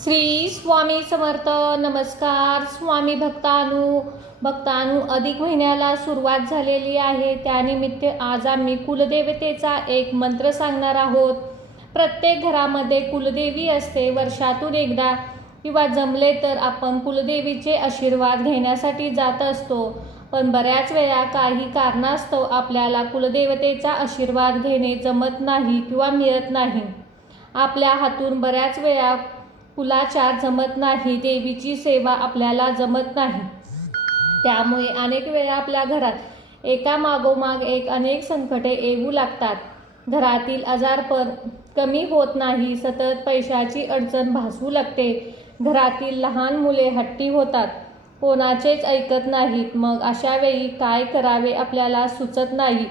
श्री स्वामी समर्थ. नमस्कार स्वामी भक्तानु अधिक महिन्याला सुरुवात झालेली आहे. त्यानिमित्त आज आम्ही कुलदेवतेचा एक मंत्र सांगणार आहोत. प्रत्येक घरामध्ये कुलदेवी असते. वर्षातून एकदा किंवा जमले तर आपण कुलदेवीचे आशीर्वाद घेण्यासाठी जात असतो. पण बऱ्याच वेळा काही कारणास्तव आपल्याला कुलदेवतेचा आशीर्वाद घेणे जमत नाही किंवा मिळत नाही. आपल्या हातून बऱ्याच वेळा कुलाचार जमत नाही, देवीची सेवा आपल्याला जमत नाही. त्यामुळे अनेक वेळा आपल्या घरात एकामागोमाग एक अनेक संकटे येऊ लागतात. घरातील आजारपण कमी होत नाही, सतत पैशाची अडचण भासू लागते. घरातील लहान मुले हट्टी होतात, कोणाचेच ऐकत नाहीत. मग अशा वेळी काय करावे आपल्याला सुचत नाही.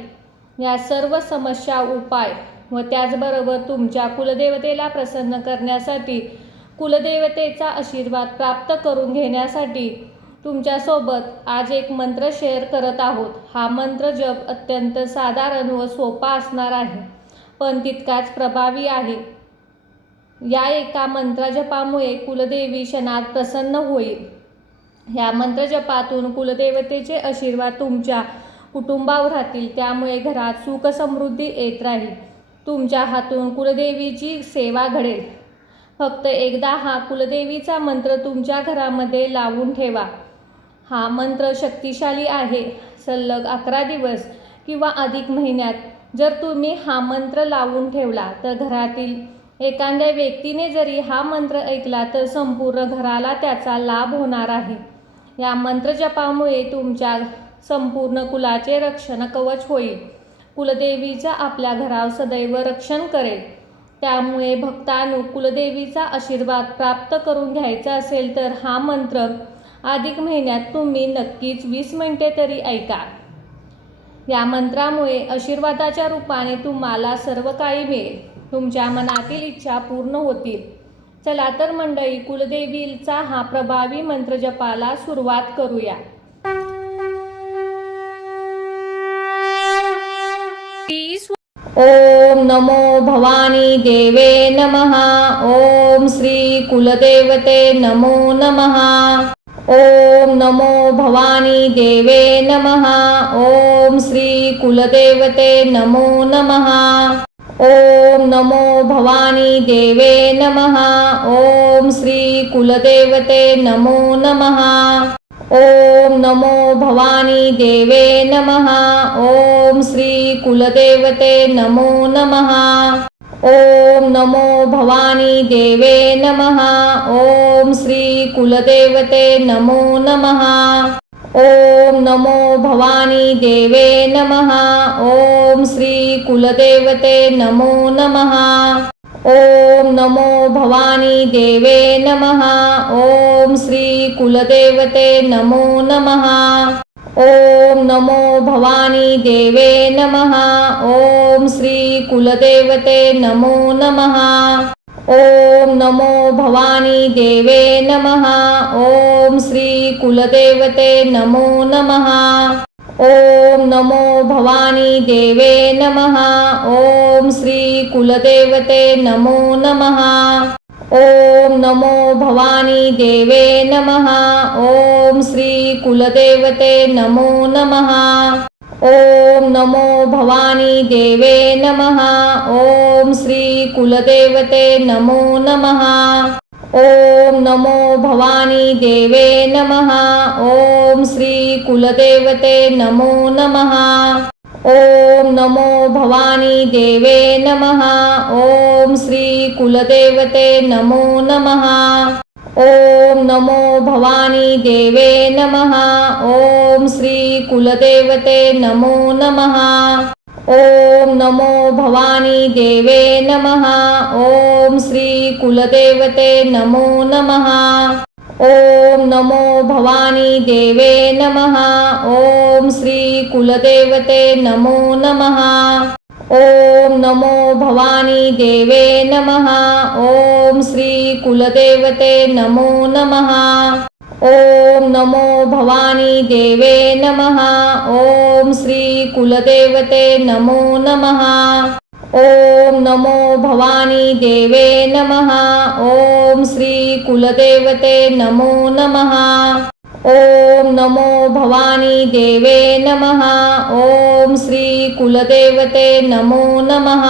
या सर्व समस्या उपाय व त्याचबरोबर तुमच्या कुलदेवतेला प्रसन्न करण्यासाठी, कुलदेवतेचा आशीर्वाद प्राप्त करून घेण्यासाठी तुमच्यासोबत आज एक मंत्र शेअर करत आहोत. हा मंत्र जप अत्यंत साधारण व सोपा असणार आहे, पण तितकाच प्रभावी आहे. या एका मंत्रजपामुळे कुलदेवी क्षणात प्रसन्न होईल. या मंत्रजपातून कुलदेवतेचे आशीर्वाद तुमच्या कुटुंबावर राहतील. त्यामुळे घरात सुख समृद्धी येत राहील. तुमच्या हातून कुलदेवीची सेवा घडेल. फक्त एकदा हा कुलदेवीचा मंत्र तुमच्या घरामध्ये लावून ठेवा. हा मंत्र शक्तिशाली आहे. सलग 11 दिवस किंवा अधिक महिन्यात जर तुम्ही हा मंत्र लावून ठेवला तर घरातील एखाद्या व्यक्तीने जरी हा मंत्र ऐकला तर संपूर्ण घराला त्याचा लाभ होणार आहे. या मंत्रजपामुळे तुमच्या संपूर्ण कुलाचे रक्षण कवच होईल. कुलदेवीचा आपल्या घरावर सदैव रक्षण करेल. त्यामुळे भक्तांनो, कुलदेवीचा आशीर्वाद प्राप्त करून घ्यायचा असेल तर हा मंत्र अधिक महिन्यात तुम्ही नक्कीच 20 मिनिटे तरी ऐका. या मंत्रामुळे आशीर्वादाच्या रूपाने तुम्हाला सर्व काही मिळेल. तुमच्या मनातील इच्छा पूर्ण होतील. चला तर मंडळी, कुलदेवीचा हा प्रभावी मंत्र जपाला सुरुवात करूया. ओम नमो भवानी देवे नमः. ओम श्री कुलदेवते नमो नमः. ओम नमो भवानी देवे नमः. ओम श्री कुलदेवते नमो नमः. ओम नमो भवानी देवे नमः. ओम श्री कुलदेवते नमो नमः. ओम नमो भवानी देवे नमः. ओम श्री कुलदेवते नमो नमः. ओम नमो भवानी देवे नमः. ओम श्री कुलदेवते नमो नमः. ओम नमो भवानी देवे नमः. ओम श्री कुलदेवते नमो नमः. ओम नमो भवानी देवे नमः. ओम श्री कुलदेवते नमो नमः. ओम नमो भवानी देवे नमः. ओम श्री कुलदेवते नमो नमः. ओम नमो भवानी देवे नमः. ओम श्री कुलदेवते नमो नमः. ओम नमो भवानी देवे नमः. ओम श्री कुलदेवते नमो नमः. ओम नमो भवानी देवे नमः. ओम श्री कुलदेवते नमो नमः. ओम नमो भवानी देवे नमः. ओम श्री कुलदेवते नमो नमः. ओम नमो भवानी देवे नमः. ओम श्री कुलदेवते नमो नमः. ओम नमो भवानी देवे नमः. ओम श्री कुलदेवते नमो नमः. ओम नमो भवानी देवे नमः. ओम श्री कुलदेवते नमो नमः. ओम नमो भवानी देवे नमः. ओम श्री कुलदेवते नमो नमः. ओम नमो भवानी देवे नमः. ओम श्री कुलदेवते नमो नमः. ओम नमो भवानी देवे नमः. ओम श्री कुलदेवते नमो नमः. ओम नमो भवानी देवे नमः. ओम श्री कुलदेवते नमो नमः. ओम नमो भवानी देवे नमः। ओम श्री कुलदेवते नमो नमः। ओम नमो भवानी देवे नमः। ओम श्री कुलदेवते नमो नमः।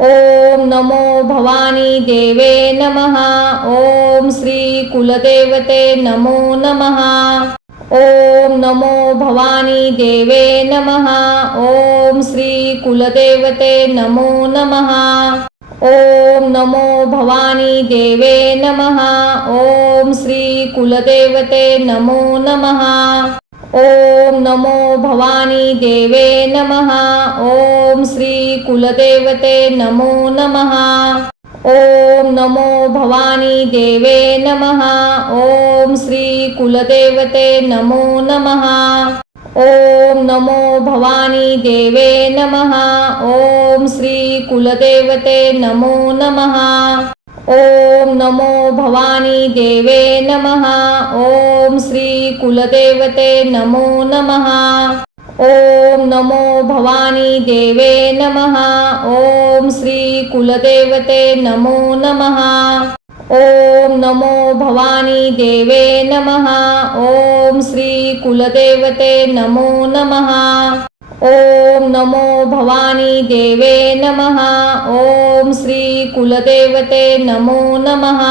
ओम नमो भवानी देवे नमः। ओम श्री कुलदेवते नमो नमः। ओम नमो भवानी देवे नमः। ओम श्री कुलदेवते नमो नमः। ओम नमो भवानी देवे नमः। ओम श्री कुलदेवते नमो नमः। ओम नमो भवानी देवे नमः। ओम श्री कुलदेवते नमो नमः। ओम नमो भवानी देवे नमः। ओम श्री कुलदेवते नमो नमः। ओम नमो भवानी देवे नमः। ओम श्री कुलदेवते नमो नमः। ओम नमो भवानी देवे नमः। ओम श्री कुलदेवते नमो नमः। ओम नमो भवानी देवे नमः। ओम श्री कुलदेवते नमो नमः। ओम नमो भवानी देवे नमः। ओम श्री कुलदेवते नमो नमः। ओम नमो भवानी देवे नमः। ओम श्री कुलदेवते नमो नमः।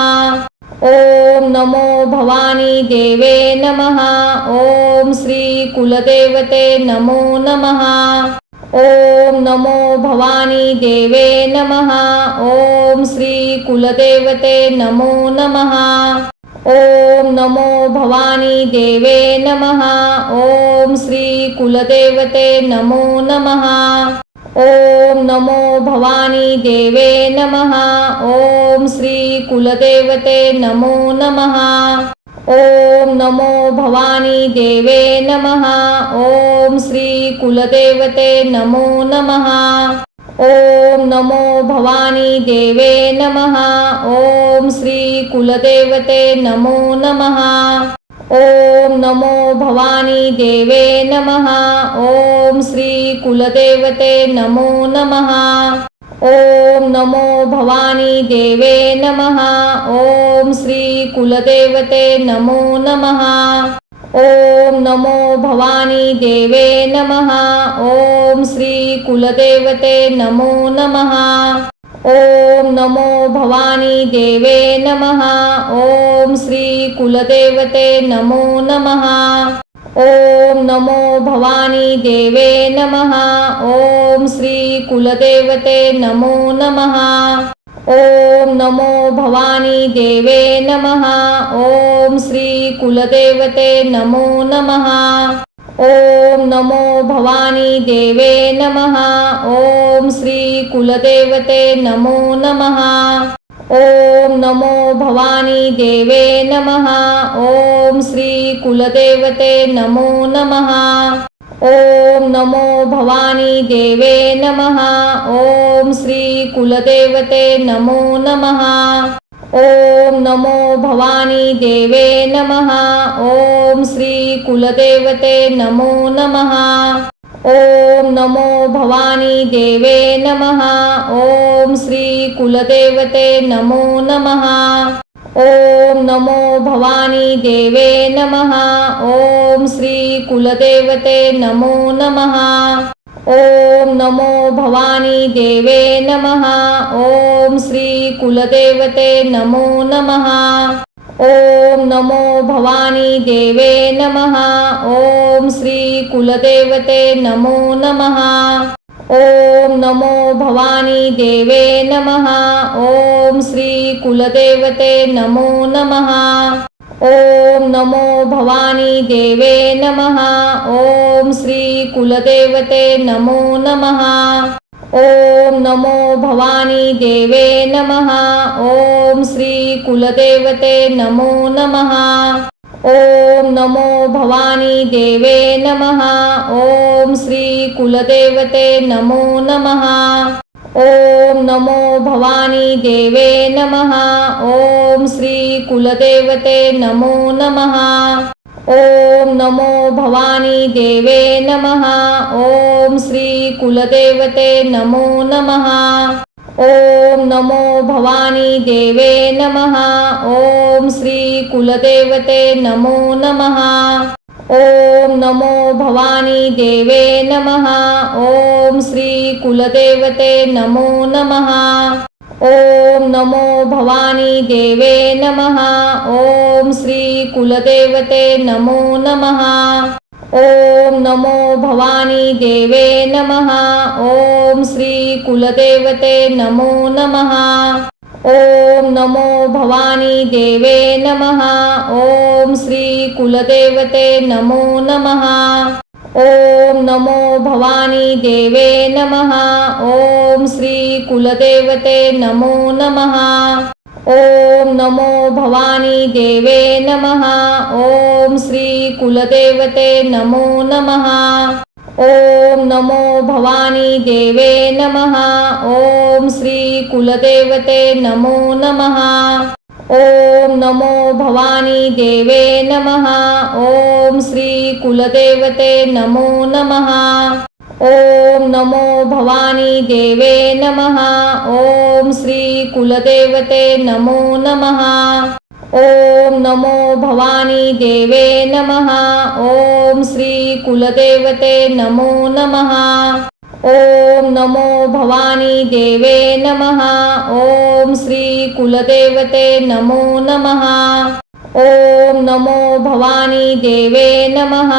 ओम नमो भवानी देवे नमः। ओम श्री कुलदेवते नमो नमः। ओम नमो भवानी देवे नमः। ओम श्री कुलदेवते नमो नमः। ओम नमो भवानी देवे नमः। ओम श्री कुलदेवते नमो नमः। ओम नमो भवानी देवे नमः। ओम श्री कुलदेवते नमो नमः। ओम नमो भवानी देवे नमः। ओम श्री कुलदेवते नमो नमः। ओम नमो भवानी देवे नमः। ओम श्री कुलदेवते नमो नमः। ओम नमो भवानी देवे नमः। ओम श्री कुलदेवते नमो नमः। ओम नमो भवानी देवे नमः। ओम श्री कुलदेवते नमो नमः। ओम नमो भवानी देवे नमः। ओम श्री कुलदेवते नमो नमः। ओम नमो भवानी देवे नमः। ओम श्री कुलदेवते नमो नमः। ओम नमो भवानी देवे नमः। ओम श्री कुलदेवते नमो नमः। ओम नमो भवानी देवे नमः। ओम श्री कुलदेवते नमो नमः। ओम नमो भवानी देवे नमः। ओम श्री कुलदेवते नमो नमः। ओम नमो भवानी देवे नमः। ओम श्री कुलदेवते नमो नमः। ओम नमो भवानी देवे नमः। ओम श्री कुलदेवते नमो नमः। ओम नमो भवानी देवे नमः। ओम श्री कुलदेवते नमो नमः। ओम नमो भवानी देवे नमः। ओम श्री कुलदेवते नमो नमः। ओम नमो भवानी देवे नमः। ओम श्री कुलदेवते नमो नमः। ओम नमो भवानी देवे नमः। ओम श्री कुलदेवते नमो नमः। ओम नमो भवानी देवे नमः। ओम श्री कुलदेवते नमो नमः। ओम नमो भवानी देवे नमः। ओम श्री कुलदेवते नमो नमः। ओम नमो भवानी देवे नमः। ओम श्री कुलदेवते नमो नमः। ओम नमो भवानी देवे नमः। ओम श्री कुलदेवते नमो नमः। ओम नमो भवानी देवे नमः। ओम श्री कुलदेवते नमो नमः। ओम नमो भवानी देवे नमः। ओम श्री कुलदेवते नमो नमः। ओम नमो भवानी देवे नमः। ओम श्री कुलदेवते नमो नमः। ओम नमो भवानी देवे नमः। ओम श्री कुलदेवते नमो नमः। ओम नमो भवानी देवे नमः। ओम श्री कुलदेवते नमो नमः। ओम नमो भवानी देवे नमः। ओम श्री कुलदेवते नमो नमः। ओम नमो भवानी देवे नमः। ओम श्री कुलदेवते नमो नमः। ओम नमो भवानी देवे नमः। ओम श्री कुलदेवते नमो नमः। ओम नमो भवानी देवे नमः। ओम श्री कुलदेवते नमो नमः। ओम नमो भवानी देवे नमः। ओम श्री कुलदेवते नमो नमः। ओम नमो भवानी देवे नमः। ओम श्री कुलदेवते नमो नमः। ओम नमो भवानी देवे नमः। ओम श्री कुलदेवते नमो नमः। ओम नमो भवानी देवे नमः। ओम श्री कुलदेवते नमो नमः। ओम नमो भवानी देवे नमः। ओम श्री कुलदेवते नमो नमः। ओम नमो भवानी देवे नमः। ओम श्री कुलदेवते नमो नमः। ओम नमो भवानी देवे नमः।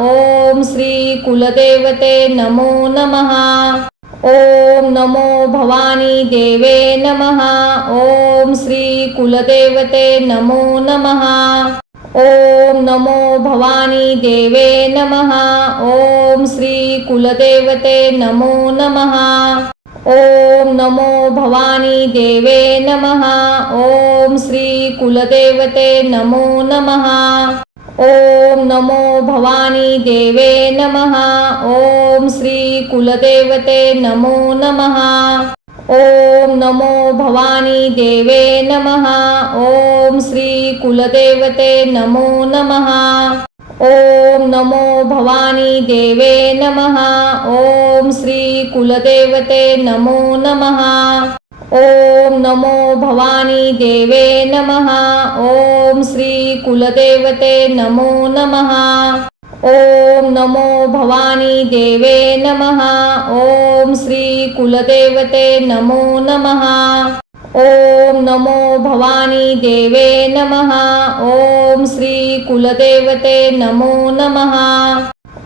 ओम श्री कुलदेवते नमो नमः। ओम नमो भवानी देवे नमः। ओम श्री कुलदेवते नमो नमः। ओम नमो भवानी देवे नमः। ओम श्री कुलदेवते नमो नमः। ओम नमो भवानी देवे नमः। ओम श्री कुलदेवते नमो नमः। ओम नमो भवानी देवे नमः। ओम श्री कुलदेवते नमो नमः। ओम नमो भवानी देवे नमः। ओम श्री कुलदेवते नमो नमः। ओम नमो भवानी देवे नमः। ओम श्री कुलदेवते नमो नमः। ओम नमो भवानी देवे नमः। ओम श्री कुलदेवते नमो नमः। ओम नमो भवानी देवे नमः। ओम श्री कुलदेवते नमो नमः। ओम नमो भवानी देवे नमः। ओम श्री कुलदेवते नमो नमः।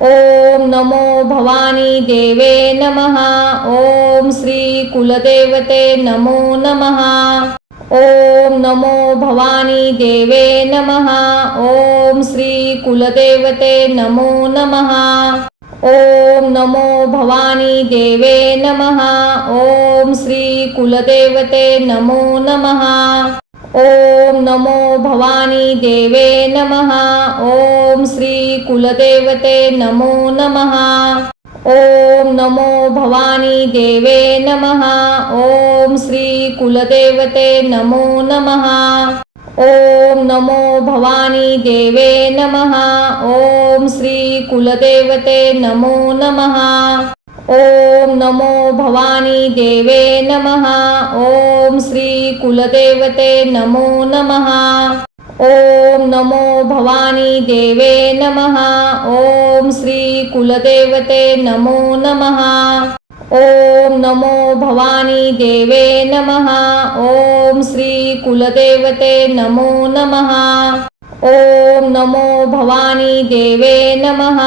ओम नमो भवानी देवे नमः। ओम श्री कुलदेवते नमो नमः। ओम नमो भवानी देवे नमः। ओम श्री कुलदेवते नमो नमः। ओम नमो भवानी देवे नमः। ओम श्री कुलदेवते नमो नमः। ओम नमो भवानी देवे नमः। ओम श्री कुलदेवते नमो नमः। ओम नमो भवानी देवे नमः। ओम श्री कुलदेवते नमो नमः। ओम नमो भवानी देवे नमः। ओम श्री कुलदेवते नमो नमः। ओम नमो भवानी देवे नमः। ओम श्री कुलदेवते नमो नमः। ओम नमो भवानी देवे नमः। ओम श्री कुलदेवते नमो नमः। ओम नमो भवानी देवे नमः। ओम श्री कुलदेवते नमो नमः। ओम नमो भवानी देवे नमः।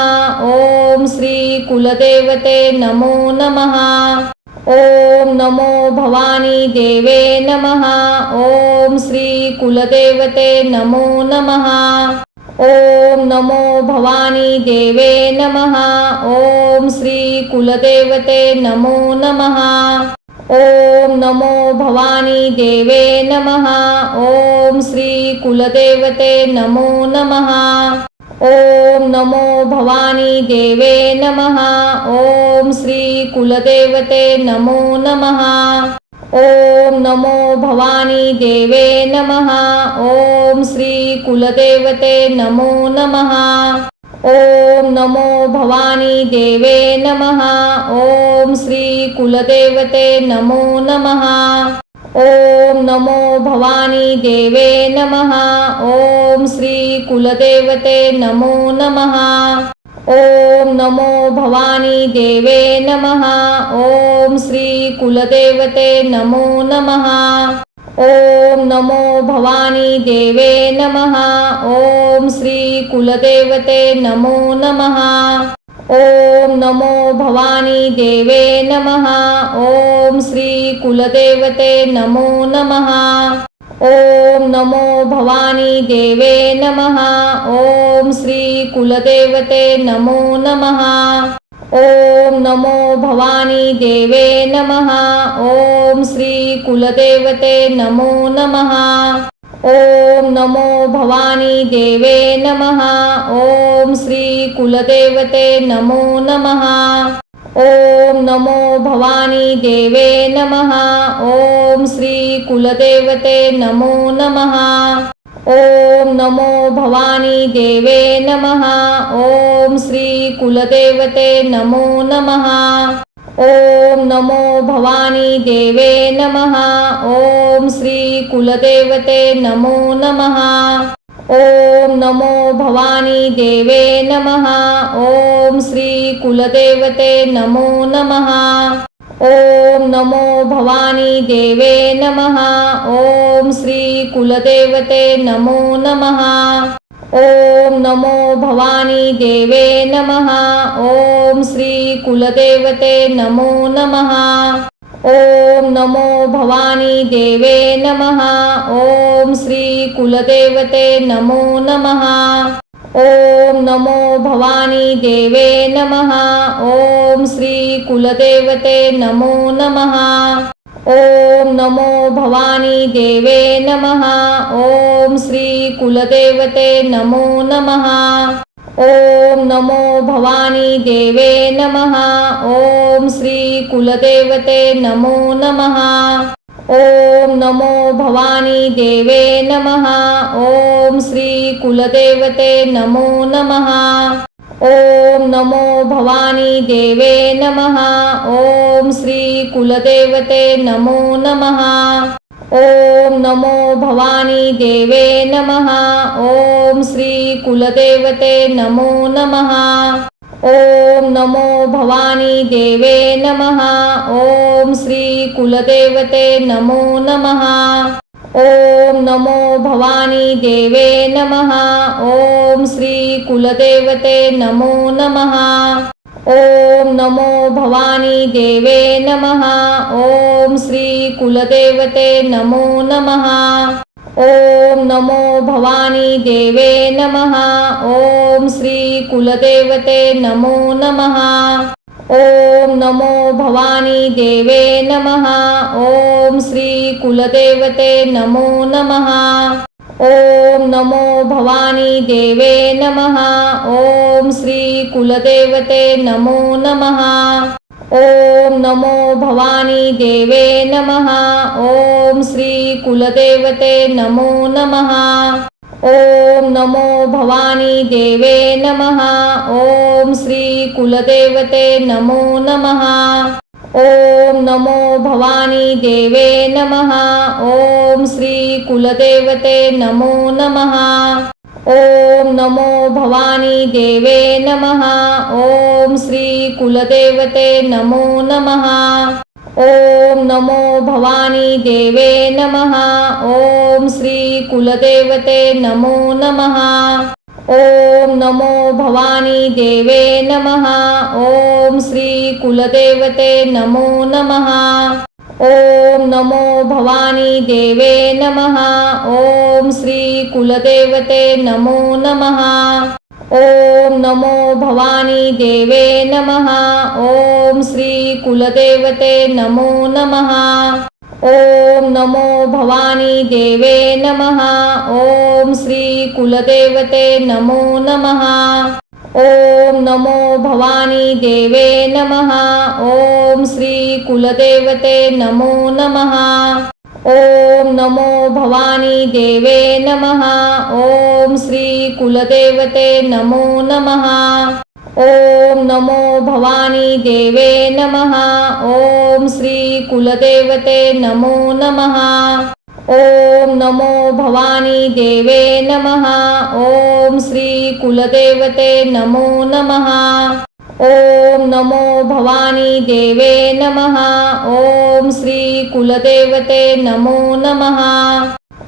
ओम श्री कुलदेवते नमो नमः। ओम नमो भवानी देवे नमः। ओम श्री कुलदेवते नमो नमः। ओम नमो भवानी देवे नमः। ओम श्री कुलदेवते नमो नमः। ओम नमो भवानी देवे नमः। ओम श्री कुलदेवते नमो नमः। ओम नमो भवानी देवे नमः। ओम श्री कुलदेवते नमो नमः। ओम नमो भवानी देवे नमः। ओम श्री कुलदेवते नमो नमः। ओम नमो भवानी देवे नमः। ओम श्री कुलदेवते नमो नमः। ओम नमो भवानी देवे नमः। ओम श्री कुलदेवते नमो नमः। ओम नमो भवानी देवे नमः। ओम श्री कुलदेवते नमो नमः। ओम नमो भवानी देवे नमः। ओम श्री कुलदेवते नमो नमः। ओम नमो भवानी देवे नमः। ओम श्री कुलदेवते नमो नमः। ओम नमो भवानी देवे नमः। ओम श्री कुलदेवते नमो नमः। ओम नमो भवानी देवे नमः। ओम श्री कुलदेवते नमो नमः। ओम नमो भवानी देवे नमः। ओम श्री कुलदेवते नमो नमः। ओम नमो भवानी देवे नमः। ओम श्री कुलदेवते नमो नमः। ओम नमो भवानी देवे नमः। ओम श्री कुलदेवते नमो नमः। ओम नमो भवानी देवे नमः। ओम श्री कुलदेवते नमो नमः। ओम नमो भवानी देवे नमः। ओम श्री कुलदेवते नमो नमः। ओम नमो भवानी देवे नमः। ओम श्री कुलदेवते नमो नमः। ओम नमो भवानी देवे नमः। ओम श्री कुलदेवते नमो नमः। ओम नमो भवानी देवे नमः। ओम श्री कुलदेवते नमो नमः। ओम नमो भवानी देवे नमः। ओम श्री कुलदेवते नमो नमः। ओम नमो भवानी देवे नमः। ओम श्री कुलदेवते नमो नमः। ओम नमो भवानी देवे नमः। ओम श्री कुलदेवते नमो नमः। ओम नमो भवानी देवे नमः। ओम श्री कुलदेवते नमो नमः। ओम नमो भवानी देवे नमः। ओम श्री कुलदेवते नमो नमः। ओम नमो भवानी देवे नमः। ओम श्री कुलदेवते नमो नमः। ओम नमो भवानी देवे नमः। ओम श्री कुलदेवते नमो नमः। ओम नमो भवानी देवे नमः। ओम श्री कुलदेवते नमो नमः। ओम नमो भवानी देवे नमः। ओम श्री कुलदेवते नमो नमः। ओम नमो भवानी देवे नमः। ओम श्री कुलदेवते नमो नमः। ओम नमो भवानी देवे नमः। ओम श्री कुलदेवते नमो नमः। ओम नमो भवानी देवे नमः। ओम श्री कुलदेवते नमो नमः। ओम नमो भवानी देवे नमः। ओम श्री कुलदेवते नमो नमः। ओम नमो भवानी देवे नमः। ओम श्री कुलदेवते नमो नमः। ओम नमो भवानी देवे नमः। ओम श्री कुलदेवते नमो नमः। ओम नमो भवानी देवे नमः। ओम श्री कुलदेवते नमो नमः। ओम नमो भवानी देवे नमः। ओम श्री कुलदेवते नमो नमः। ओम नमो भवानी देवे नमः। ओम श्री कुलदेवते नमो नमः। ओम नमो भवानी देवे नमः। ओम श्री कुलदेवते नमो नमः। ओम नमो भवानी देवे नमः। ओम श्री कुलदेवते नमो नमः। ओम नमो भवानी देवे नमः। ओम श्री कुलदेवते नमो नमः। ओम नमो भवानी देवे नमः। ओम श्री कुलदेवते नमो नमः। ओम नमो भवानी देवे नमः। ओम श्री कुलदेवते नमो नमः। ओम नमो भवानी देवे नमः। ओम श्री कुलदेवते नमो नमः। ओम नमो भवानी देवे नमः। ओम श्री कुलदेवते नमो नमः। ओम नमो भवानी देवे नमः। ओम श्री कुलदेवते नमो नमः।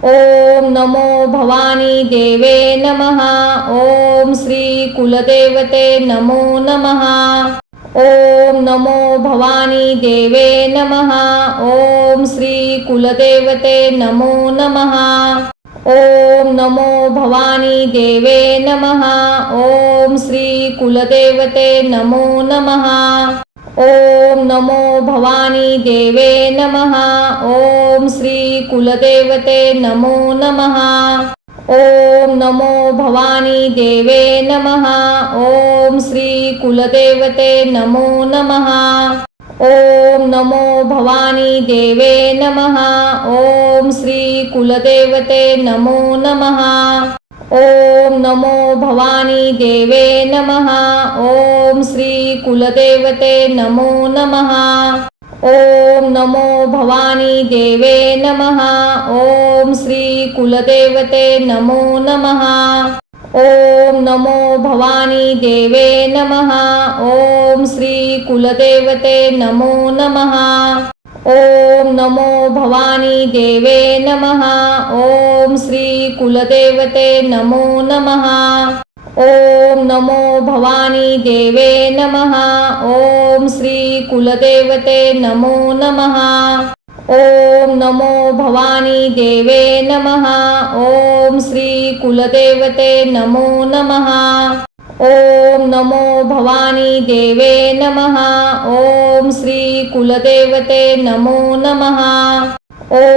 ओम नमो भवानी देवे नमः। ओम श्री कुलदेवते नमो नमः। ओम नमो भवानी देवे नमः। ओम श्री कुलदेवते नमो नमः। ओम नमो भवानी देवे नमः। ओम श्री कुलदेवते नमो नमः। ओम नमो भवानी देवे नमः। ओम श्री कुलदेवते नमो नमः। ओम नमो भवानी देवे नमः। ओम श्री कुलदेवते नमो नमः। ओम नमो भवानी देवे नमः। ओम श्री कुलदेवते नमो नमः। ओम नमो भवानी देवे नमः। ओम श्री कुलदेवते नमो नमः। ओम नमो भवानी देवे नमः। ओम श्री कुलदेवते नमो नमः। ओम नमो भवानी देवे नमः। ओम श्री कुलदेवते नमो नमः। ओम नमो भवानी देवे नमः। ओम श्री कुलदेवते नमो नमः। ओम नमो भवानी देवे नमः। ओम श्री कुलदेवते नमो नमः। ओम नमो भवानी देवे नमः। ओम श्री कुलदेवते नमो नमः। ओम नमो भवानी देवे नमः। ओम श्री कुलदेवते नमो नमः।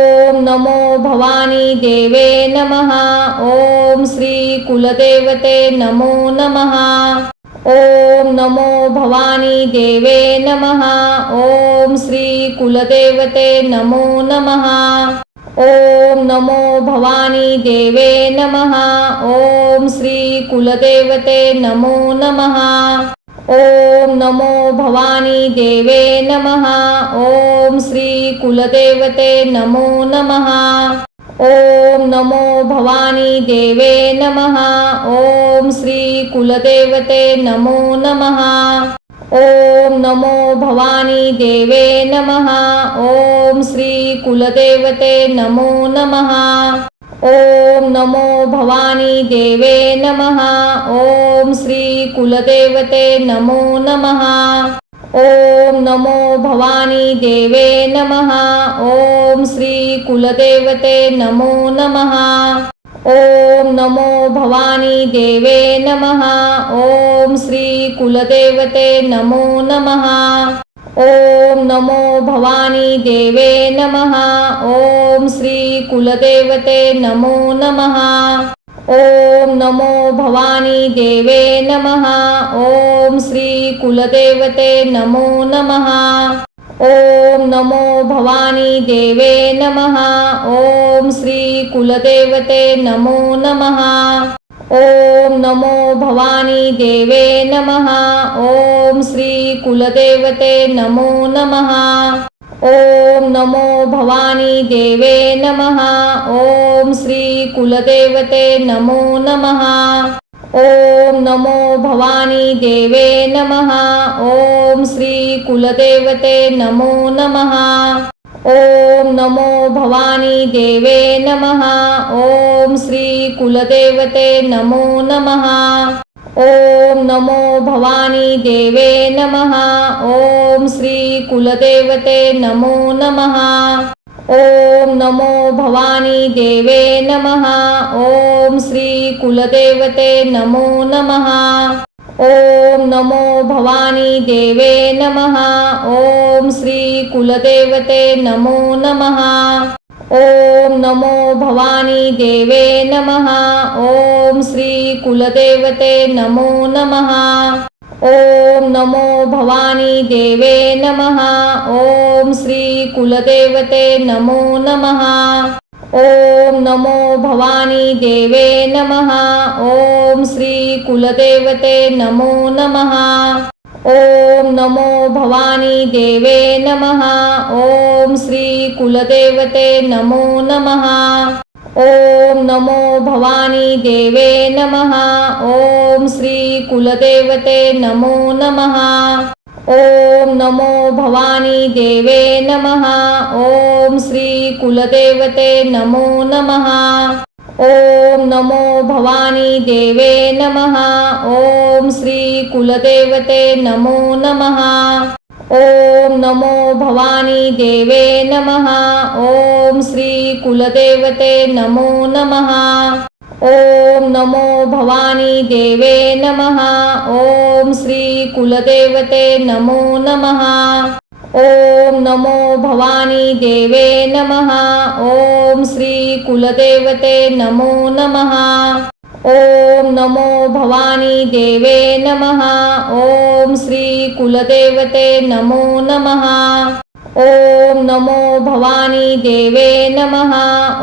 ओम नमो भवानी देवे नमः। ओम श्री कुलदेवते नमो नमः। ओम नमो भवानी देवे नमः। ओम श्री कुलदेवते नमो नमः। ओम नमो भवानी देवे नमः। ओम श्री कुलदेवते नमो नमः। ओम नमो भवानी देवे नमः। ओम श्री कुलदेवते नमो नमः। ओम नमो भवानी देवे नमः। ओम श्री कुलदेवते नमो नमः। ओम नमो भवानी देवे नमः। ओम श्री कुलदेवते नमो नमः। ओम नमो भवानी देवे नमः। ओम श्री कुलदेवते नमो नमः। ओम नमो भवानी देवे नमः। ओम श्री कुलदेवते नमो नमः। ओम नमो भवानी देवे नमः। ओम श्री कुलदेवते नमो नमः। ओम नमो भवानी देवे नमः। ओम श्री कुलदेवते नमो नमः। ओम नमो भवानी देवे नमः। ओम श्री कुलदेवते नमो नमः। ओम नमो भवानी देवे नमः। ओम श्री कुलदेवते नमो नमः। ओम नमो भवानी देवे नमः। ओम श्री कुलदेवते नमो नमः। ओम नमो भवानी देवे नमः। ओम श्री कुलदेवते नमो नमः। ओम नमो भवानी देवे नमः। ओम श्री कुलदेवते नमो नमः। ओम नमो भवानी देवे नमः। ओम श्री कुलदेवते नमो नमः। ओम नमो भवानी देवे नमः। ओम श्री कुलदेवते नमो नमः। ओम नमो भवानी देवे नमः। ओम श्री कुलदेवते नमो नमः। ओम नमो भवानी देवे नमः। ओम श्री कुलदेवते नमो नमः। ओम नमो भवानी देवे नमः। ओम श्री कुलदेवते नमो नमः। ओम नमो भवानी देवे नमः। ओम श्री कुलदेवते नमो नमः। ओम नमो भवानी देवे नमः। ओम श्री कुलदेवते नमो नमः। ओम नमो भवानी देवे नमः। ओम श्री कुलदेवते नमो नमः। ओम नमो भवानी देवे नमः। ओम श्री कुलदेवते नमो नमः। ओम नमो भवानी देवे नमः। ओम श्री कुलदेवते नमो नमः। ओम नमो भवानी देवे नमः। ओम श्री कुलदेवते नमो नमः। ओम नमो भवानी देवे नमः। ओम श्री कुलदेवते नमो नमः। ओम नमो भवानी देवे नमः। ओम श्री कुलदेवते नमो नमः। ओम नमो भवानी देवे नमः। ओम श्री कुलदेवते नमो नमः। ओम नमो भवानी देवे नमः। ओम श्री कुलदेवते नमो नमः। ओम नमो भवानी देवे नमः।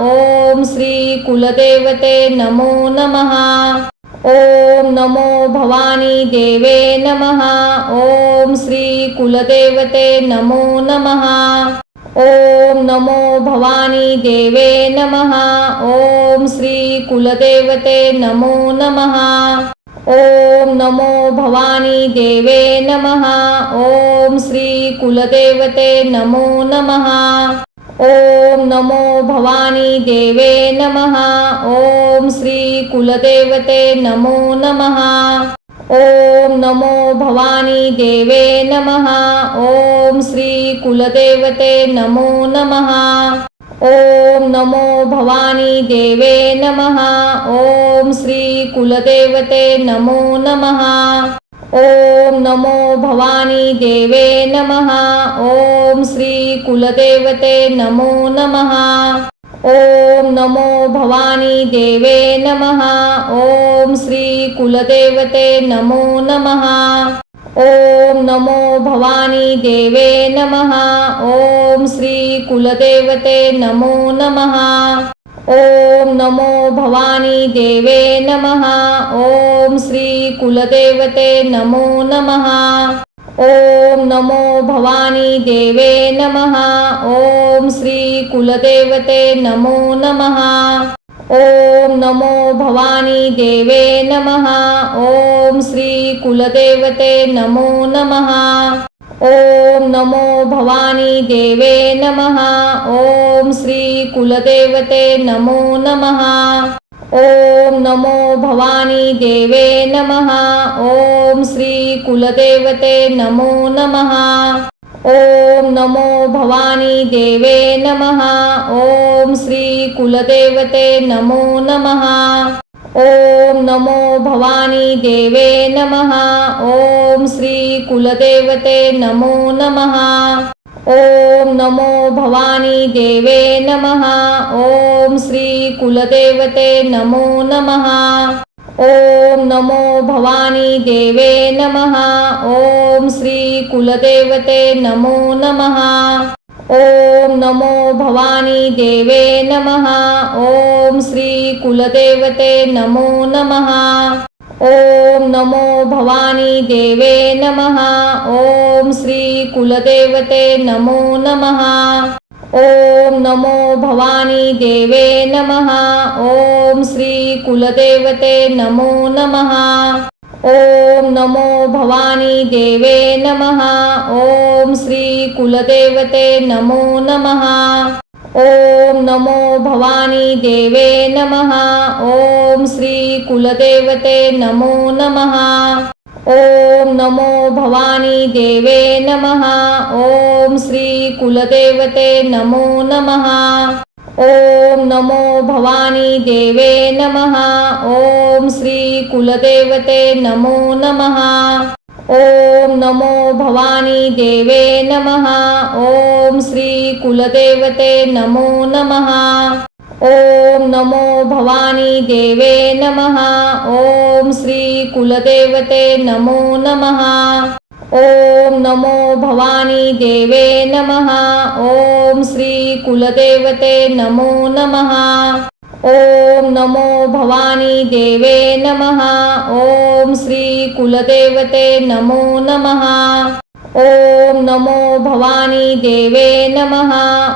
ओम श्री कुलदेवते नमो नमः। ओम नमो भवानी देवे नमः। ओम श्री कुलदेवते नमो नमः। ओम नमो भवानी देवे नमः। ओम श्री कुलदेवते नमो नमः। ओम नमो भवानी देवे नमः। ओम श्री कुलदेवते नमो नमः। ओम नमो भवानी देवे नमः। ओम श्री कुलदेवते नमो नमः। ओम नमो भवानी देवे नमः। ओम श्री कुलदेवते नमो नमः। ओम नमो भवानी देवे नमः। ओम श्री कुलदेवते नमो नमः। ओम नमो भवानी देवे नमः। ओम श्री कुलदेवते नमो नमः। ओम नमो भवानी देवे नमः। ओम श्री कुलदेवते नमो नमः। ओम नमो भवानी देवे नमः। ओम श्री कुलदेवते नमो नमः। ओम नमो भवानी देवे नमः। ओम श्री कुलदेवते नमो नमः। ओम नमो भवानी देवे नमः। ओम श्री कुलदेवते नमो नमः। ओम नमो भवानी देवे नमः। ओम श्री कुलदेवते नमो नमः। ओम नमो भवानी देवे नमः। ओम श्री कुलदेवते नमो नमः। ओम नमो भवानी देवे नमः। ओम श्री कुलदेवते नमो नमः। ओम नमो भवानी देवे नमः। ओम श्री कुलदेवते नमो नमः। ओम नमो भवानी देवे नमः। ओम श्री कुलदेवते नमो नमः। ओम नमो भवानी देवे नमः। ओम श्री कुलदेवते नमो नमः। ओम नमो भवानी देवे नमः। ओम श्री कुलदेवते नमो नमः। ओम नमो भवानी देवे नमः। ओम श्री कुलदेवते नमो नमः। ओम नमो भवानी देवे नमः। ओम श्री कुलदेवते नमो नमः। ओम नमो भवानी देवे नमः। ओम श्री कुलदेवते नमो नमः। ओम नमो भवानी देवे नमः। ओम श्री कुलदेवते नमो नमः। ओम नमो भवानी देवे नमः। ओम श्री कुलदेवते नमो नमः। ओम नमो भवानी देवे नमः। ओम श्री कुलदेवते नमो नमः। ओम नमो भवानी देवे नमः। ओम श्री कुलदेवते नमो नमः। ओम नमो भवानी देवे नमः। ओम श्री कुलदेवते नमो नमः। ओम नमो भवानी देवे नमः। ओम श्री कुलदेवते नमो नमः। ओम नमो भवानी देवे नमः। ओम श्री कुलदेवते नमो नमः। ओम नमो भवानी देवे नमः। ओम श्री कुलदेवते नमो नमः। ओम नमो भवानी देवे नमः।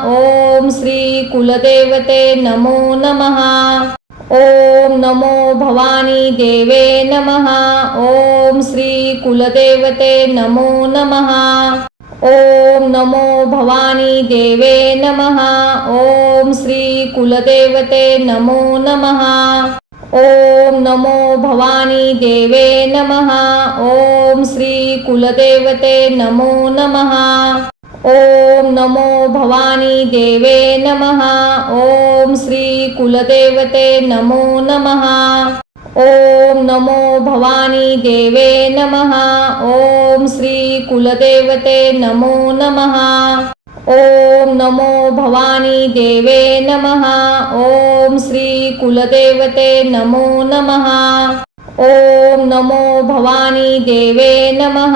ओम श्री कुलदेवते नमो नमः। ओम नमो भवानी देवे नमः। ओम श्री कुलदेवते नमो नमः। ओम नमो भवानी देवे नमः। ओम श्री कुलदेवते नमो नमः। ओम नमो भवानी देवे नमः। ओम श्री कुलदेवते नमो नमः। ओम नमो भवानी देवे नमः। ओम श्री कुलदेवते नमो नमः। ओम नमो भवानी देवे नमः। ओम श्री कुलदेवते नमो नमः। ओम नमो भवानी देवे नमः। ओम श्री कुलदेवते नमो नमः। ओम नमो भवानी देवे नमः।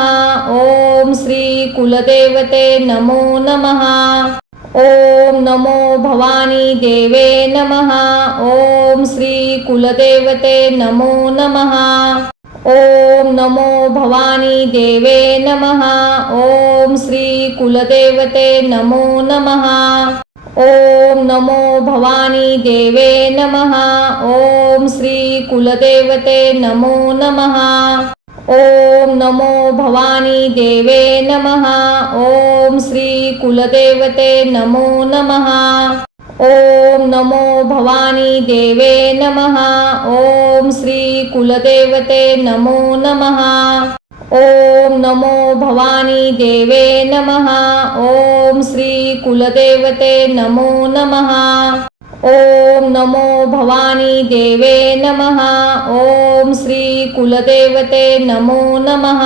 ओम श्री कुलदेवते नमो नमः। ओम नमो भवानी देवे नमः। ओम श्री कुलदेवते नमो नमः। ओम नमो भवानी देवे नमः। ओम श्री कुलदेवते नमो नमः। ओम नमो भवानी देवे नमः। ओम श्री कुलदेवते नमो नमः। ओम नमो भवानी देवे नमः। ओम श्री कुलदेवते नमो नमः। ओम नमो भवानी देवे नमः। ओम श्री कुलदेवते नमो नमः। ओम नमो भवानी देवे नमः। ओम श्री कुलदेवते नमो नमः। ओम नमो भवानी देवे नमः। ओम श्री कुलदेवते नमो नमः।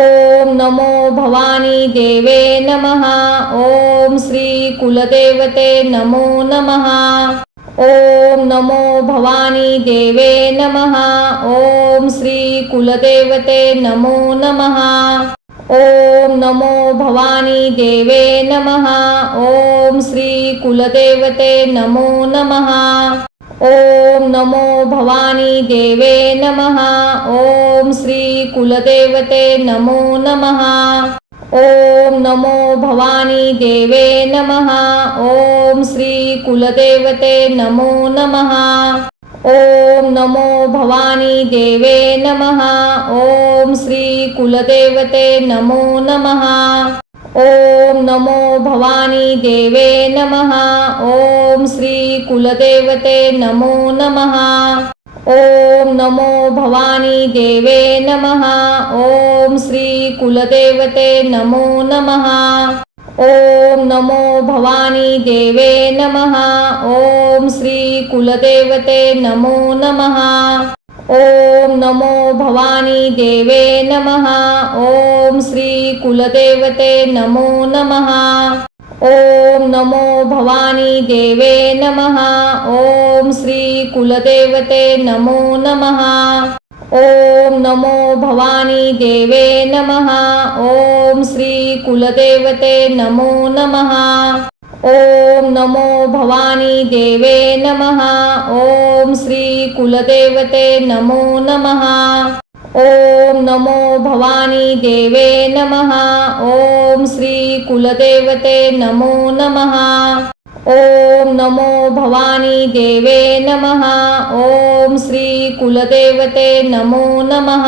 ओम नमो भवानी देवे नमः। ओम श्री कुलदेवते नमो नमः। ओम नमो भवानी देवे नमः। ओम श्री कुलदेवते नमो नमः। ओम नमो भवानी देवे नमः। ओम श्री कुलदेवते नमो नमः। ओम नमो भवानी देवे नमः। ओम श्री कुलदेवते नमो नमः। ओम नमो भवानी देवे नमः। ओम श्री कुलदेवते नमो नमः। ओम नमो भवानी देवे नमः। ओम श्री कुलदेवते नमो नमः। ओम नमो भवानी देवे नमः। ओम श्री कुलदेवते नमो नमः। ओम नमो भवानी देवे नमः। ओम श्री कुलदेवते नमो नमः। ओम नमो भवानी देवे नमः। ओम श्री कुलदेवते नमो नमः। ओम नमो भवानी देवे नमः। ओम श्री कुलदेवते नमो नमः। ओम नमो भवानी देवे नमः। ओम श्री कुलदेवते नमो नमः। ओम नमो भवानी देवे नमः। ओम श्री कुलदेवते नमो नमः। ओम नमो भवानी देवे नमः। ओम श्री कुलदेवते नमो नमः। ओम नमो भवानी देवे नमः। ओम श्री कुलदेवते नमो नमः। ओम नमो भवानी देवे नमः। ओम श्री कुलदेवते नमो नमः।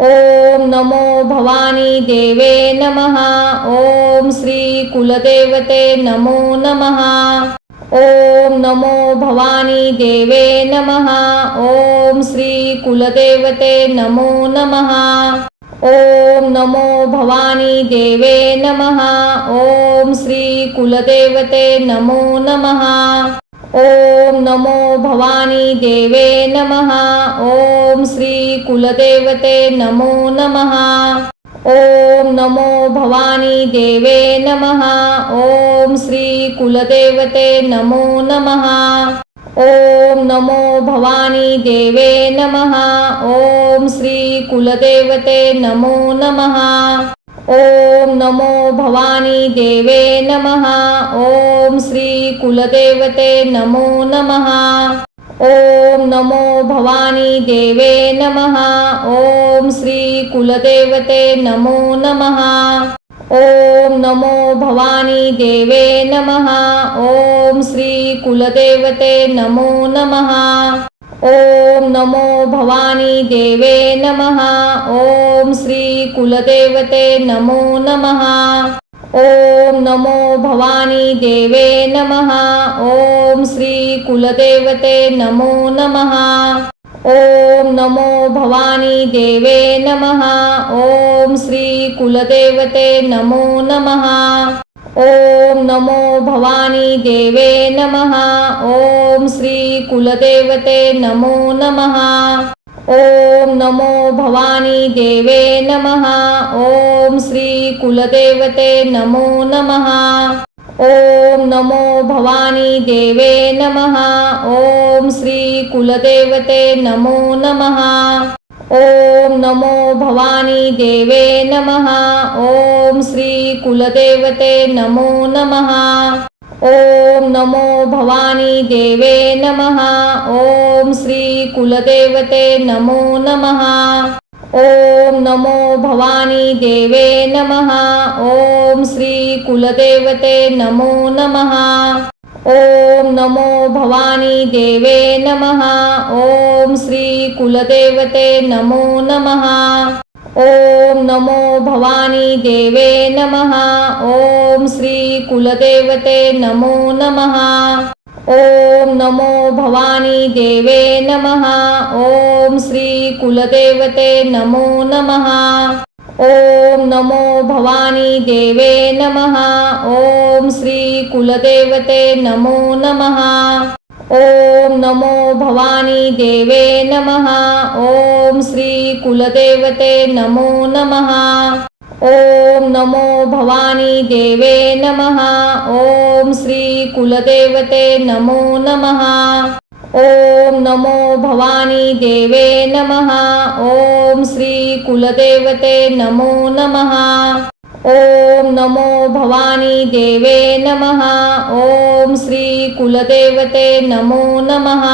ओम नमो भवानी देवे नमः। ओम श्री कुलदेवते नमो नमः। ओम नमो भवानी देवे नमः। ओम श्री कुलदेवते नमो नमः। ओम नमो भवानी देवे नमः। ओम श्री कुलदेवते नमो नमः। ओम नमो भवानी देवे नमः। ओम श्री कुलदेवते नमो नमः। ओम नमो भवानी देवे नमः। ओम श्री कुलदेवते नमो नमः। ओम नमो भवानी देवे नमः। ओम श्री कुलदेवते नमो नमः। ओम नमो भवानी देवे नमः। ओम श्री कुलदेवते नमो नमः। ओम नमो भवानी देवे नमः। ओम श्री कुलदेवते नमो नमः। ओम नमो भवानी देवे नमः। ओम श्री कुलदेवते नमो नमः। ओम नमो भवानी देवे नमः। ओम श्री कुलदेवते नमो नमः। ओम नमो भवानी देवे नमः। ओम श्री कुलदेवते नमो नमः। ओम नमो भवानी देवे नमः। ओम श्री कुलदेवते नमो नमः। ओम नमो भवानी देवे नमः। ओम श्री कुलदेवते नमो नमः। ओम नमो भवानी देवे नमः। ओम श्री कुलदेवते नमो नमः। ओम नमो भवानी देवे नमः। ओम श्री कुलदेवते नमो नमः। ओम नमो भवानी देवे नमः। ओम श्री कुलदेवते नमो नमः। ओम नमो भवानी देवे नमः। ओम श्री कुलदेवते नमो नमः। ओम नमो भवानी देवे नमः। ओम श्री कुलदेवते नमो नमः। ओम नमो भवानी देवे नमः। ओम श्री कुलदेवते नमो नमः। ओम नमो भवानी देवे नमः। ओम श्री कुलदेवते नमो नमः। ओम नमो भवानी देवे नमः। ओम श्री कुलदेवते नमो नमः। ओम नमो भवानी देवे नमः। ओम श्री कुलदेवते नमो नमः। ओम नमो भवानी देवे नमः। ओम श्री कुलदेवते नमो नमः। ओम नमो भवानी देवे नमः। ओम श्री कुलदेवते नमो नमः। ओम नमो भवानी देवे नमः। ओम श्री कुलदेवते नमो नमः। ओम नमो भवानी देवे नमः। ओम श्री कुलदेवते नमो नमः।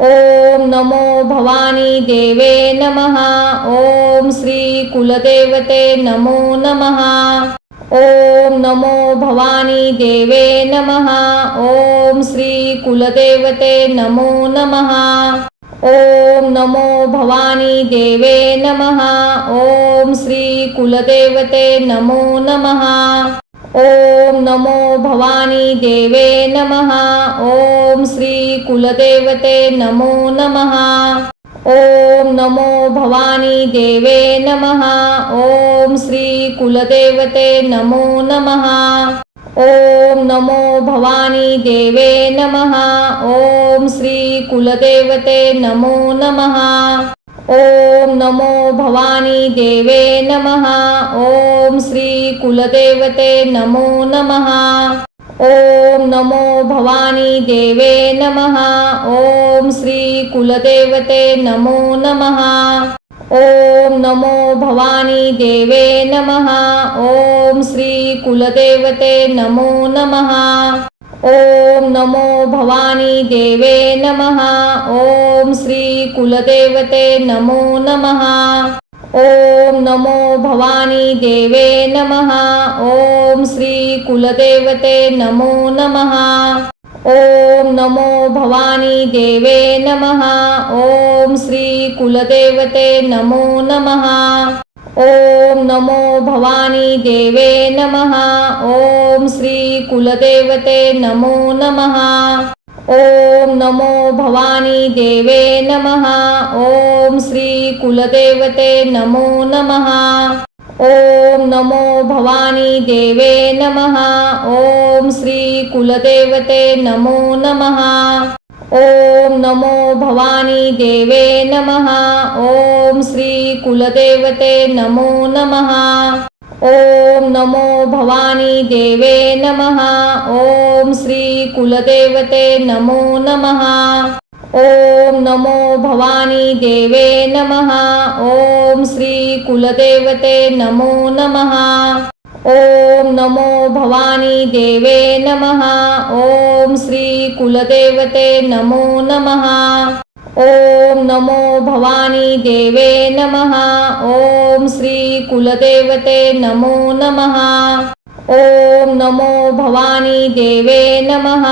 ओम नमो भवानी देवे नमः। ओम श्री कुलदेवते नमो नमः। ओम नमो भवानी देवे नमः। ओम श्री कुलदेवते नमो नमः। ओम नमो भवानी देवे नमः। ओम श्री कुलदेवते नमो नमः। ओम नमो भवानी देवे नमः। ओम श्री कुलदेवते नमो नमः। ओम नमो भवानी देवे नमः। ओम श्री कुलदेवते नमो नमः। ओम नमो भवानी देवे नमः। ओम श्री कुलदेवते नमो नमः। ओम नमो भवानी देवे नमः। ओम श्री कुलदेवते नमो नमः। ओम नमो भवानी देवे नमः। ओम श्री कुलदेवते नमो नमः। ओम नमो भवानी देवे नमः। ओम श्री कुलदेवते नमो नमः। ओम नमो भवानी देवे नमः। ओम श्री कुलदेवते नमो नमः। ओम नमो भवानी देवे नमः। ओम श्री कुलदेवते नमो नमः। ओम नमो भवानी देवे नमः। ओम श्री कुलदेवते नमो नमः। ओम नमो भवानी देवे नमः। ओम श्री कुलदेवते नमो नमः। ओम नमो भवानी देवे नमः। ओम श्री कुलदेवते नमो नमः। ओम नमो भवानी देवे नमः। ओम श्री कुलदेवते नमो नमः। ओम नमो भवानी देवे नमः। ओम श्री कुलदेवते नमो नमः। ओम नमो भवानी देवे नमः। ओम श्री कुलदेवते नमो नमः। ओम नमो भवानी देवे नमः। ओम श्री कुलदेवते नमो नमः। ओम नमो भवानी देवे नमः। ओम श्री कुलदेवते नमो नमः। ओम नमो भवानी देवे नमः। ओम श्री कुलदेवते नमो नमः। ओम नमो भवानी देवे नमः।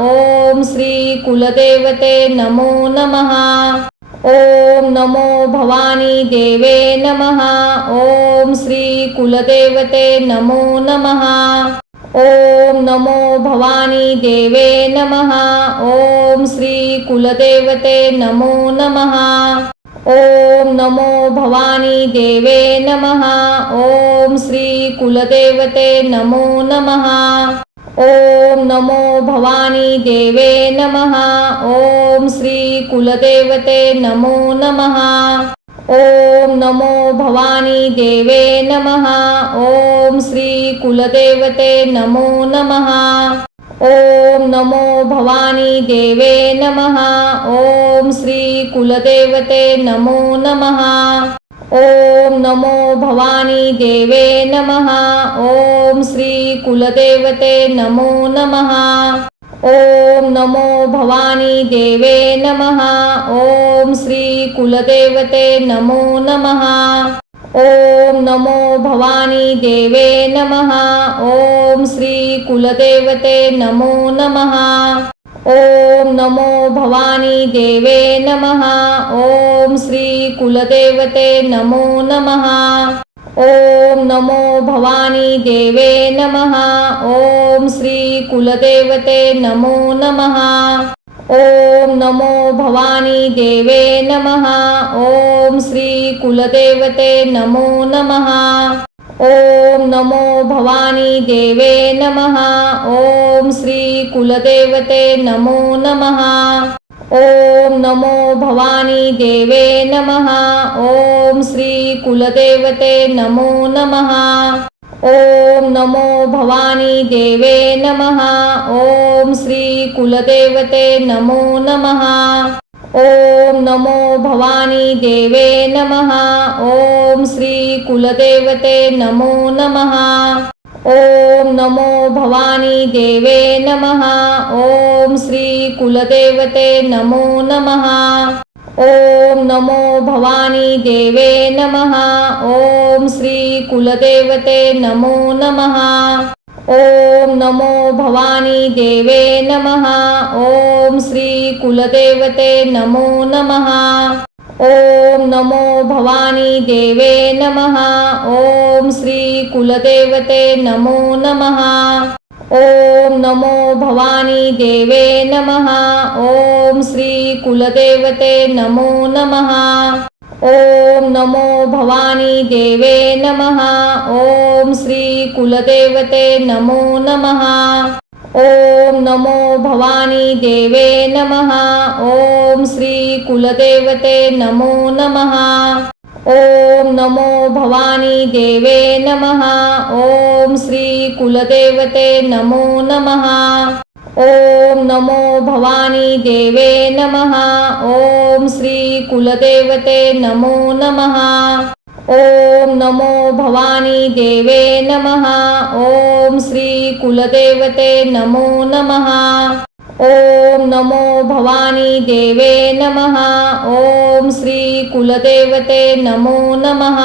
ओम श्री कुलदेवते नमो नमः। ओम नमो भवानी देवे नमः। ओम श्री कुलदेवते नमो नमः। ओम नमो भवानी देवे नमः। ओम श्री कुलदेवते नमो नमः। ओम नमो भवानी देवे नमः। ओम श्री कुलदेवते नमो नमः। ओम नमो भवानी देवे नमः। ओम श्री कुलदेवते नमो नमः। ओम नमो भवानी देवे नमः। ओम श्री कुलदेवते नमो नमः। ओम नमो भवानी देवे नमः। ओम श्री कुलदेवते नमो नमः। ओम नमो भवानी देवे नमः। ओम श्री कुलदेवते नमो नमः। ओम नमो भवानी देवे नमः। ओम श्री कुलदेवते नमो नमः। ओम नमो भवानी देवे नमः। ओम श्री कुलदेवते नमो नमः। ओम नमो भवानी देवे नमः। ओम श्री कुलदेवते नमो नमः। ओम नमो भवानी देवे नमः। ओम श्री कुलदेवते नमो नमः। ओम नमो भवानी देवे नमः। ओम श्री कुलदेवते नमो नमः। ओम नमो भवानी देवे नमः। ओम श्री कुलदेवते नमो नमः। ओम नमो भवानी देवे नमः। ओम श्री कुलदेवते नमो नमः। ओम नमो भवानी देवे नमः। ओम श्री कुलदेवते नमो नमः। ओम नमो भवानी देवे नमः। ओम श्री कुलदेवते नमो नमः। ओम नमो भवानी देवे नमः। ओम श्री कुलदेवते नमो नमः। ओम नमो भवानी देवे नमः। ओम श्री कुलदेवते नमो नमः। ओम नमो भवानी देवे नमः। ओम श्री कुलदेवते नमो नमः। ओम नमो भवानी देवे नमः। ओम श्री कुलदेवते नमो नमः। ओम नमो भवानी देवे नमः। ओम श्री कुलदेवते नमो नमः। ओम नमो भवानी देवे नमः। ओम श्री कुलदेवते नमो नमः। ओम नमो भवानी देवे नमः। ओम श्री कुलदेवते नमो नमः। ओम नमो भवानी देवे नमः। ओम श्री कुलदेवते नमो नमः। ओम नमो भवानी देवे नमः। ओम श्री कुलदेवते नमो नमः। ओम नमो भवानी देवे नमः। ओम श्री कुलदेवते नमो नमः। ओम नमो भवानी देवे नमः। ओम श्री कुलदेवते नमो नमः।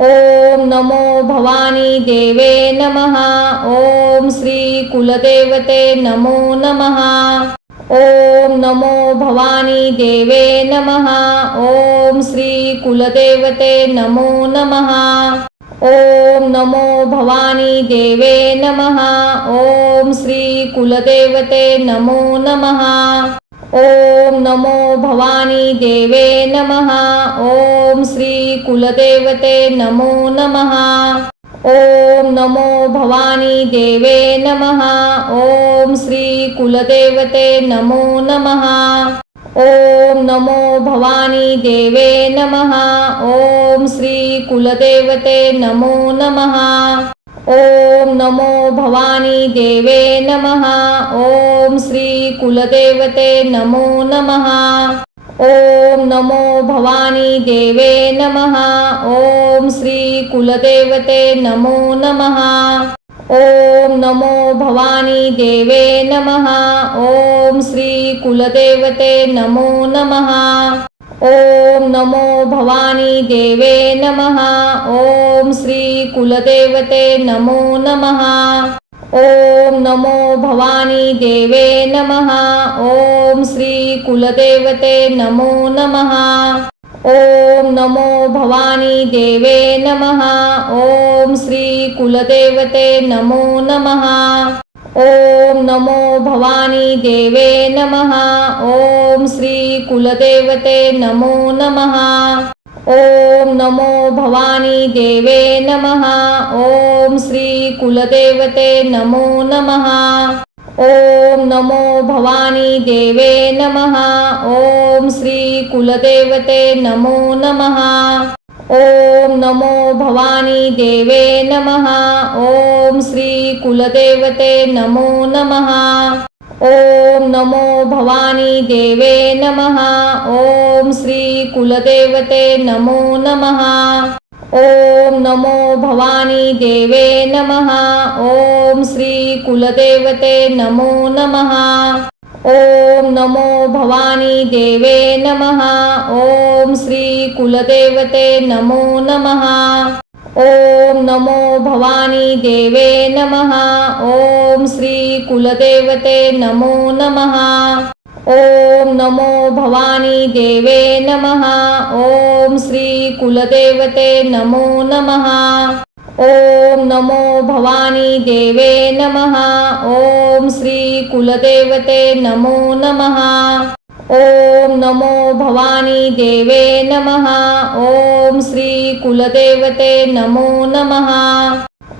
ओम नमो भवानी देवे नमः। ओम श्री कुलदेवते नमो नमः। ओम नमो भवानी देवे नमः। ओम श्री कुलदेवते नमो नमः। ओम नमो भवानी देवे नमः। ओम श्री कुलदेवते नमो नमः। ओम नमो भवानी देवे नमः। ओम श्री कुलदेवते नमो नमः। ओम नमो भवानी देवे नमः। ओम श्री कुलदेवते नमो नमः। ओम नमो भवानी देवे नमः। ओम श्री कुलदेवते नमो नमः। ओम नमो भवानी देवे नमः। ओम श्री कुलदेवते नमो नमः। ओम नमो भवानी देवे नमः। ओम श्री कुलदेवते नमो नमः। ओम नमो भवानी देवे नमः। ओम श्री कुलदेवते नमो नमः। ओम नमो भवानी देवे नमः। ओम श्री कुलदेवते नमो नमः। ओम नमो भवानी देवे नमः। ओम श्री कुलदेवते नमो नमः। ओम नमो भवानी देवे नमः। ओम श्री कुलदेवते नमो नमः। ओम नमो भवानी देवे नमः। ओम श्री कुलदेवते नमो नमः। ओम नमो भवानी देवे नमः। ओम श्री कुलदेवते नमो नमः। ओम नमो भवानी देवे नमः। ओम श्री कुलदेवते नमो नमः। ओम नमो भवानी देवे नमः। ओम श्री कुलदेवते नमो नमः। ओम नमो भवानी देवे नमः। ओम श्री कुलदेवते नमो नमः। ओम नमो भवानी देवे नमः। ओम श्री कुलदेवते नमो नमः। ओम नमो भवानी देवे नमः। ओम श्री कुलदेवते नमो नमः। ओम नमो भवानी देवे नमः। ओम श्री कुलदेवते नमो नमः। ओम नमो भवानी देवे नमः। ओम श्री कुलदेवते नमो नमः। ओम नमो भवानी देवे नमः। ओम श्री कुलदेवते नमो नमः। ओम नमो भवानी देवे नमः। ओम श्री कुलदेवते नमो नमः।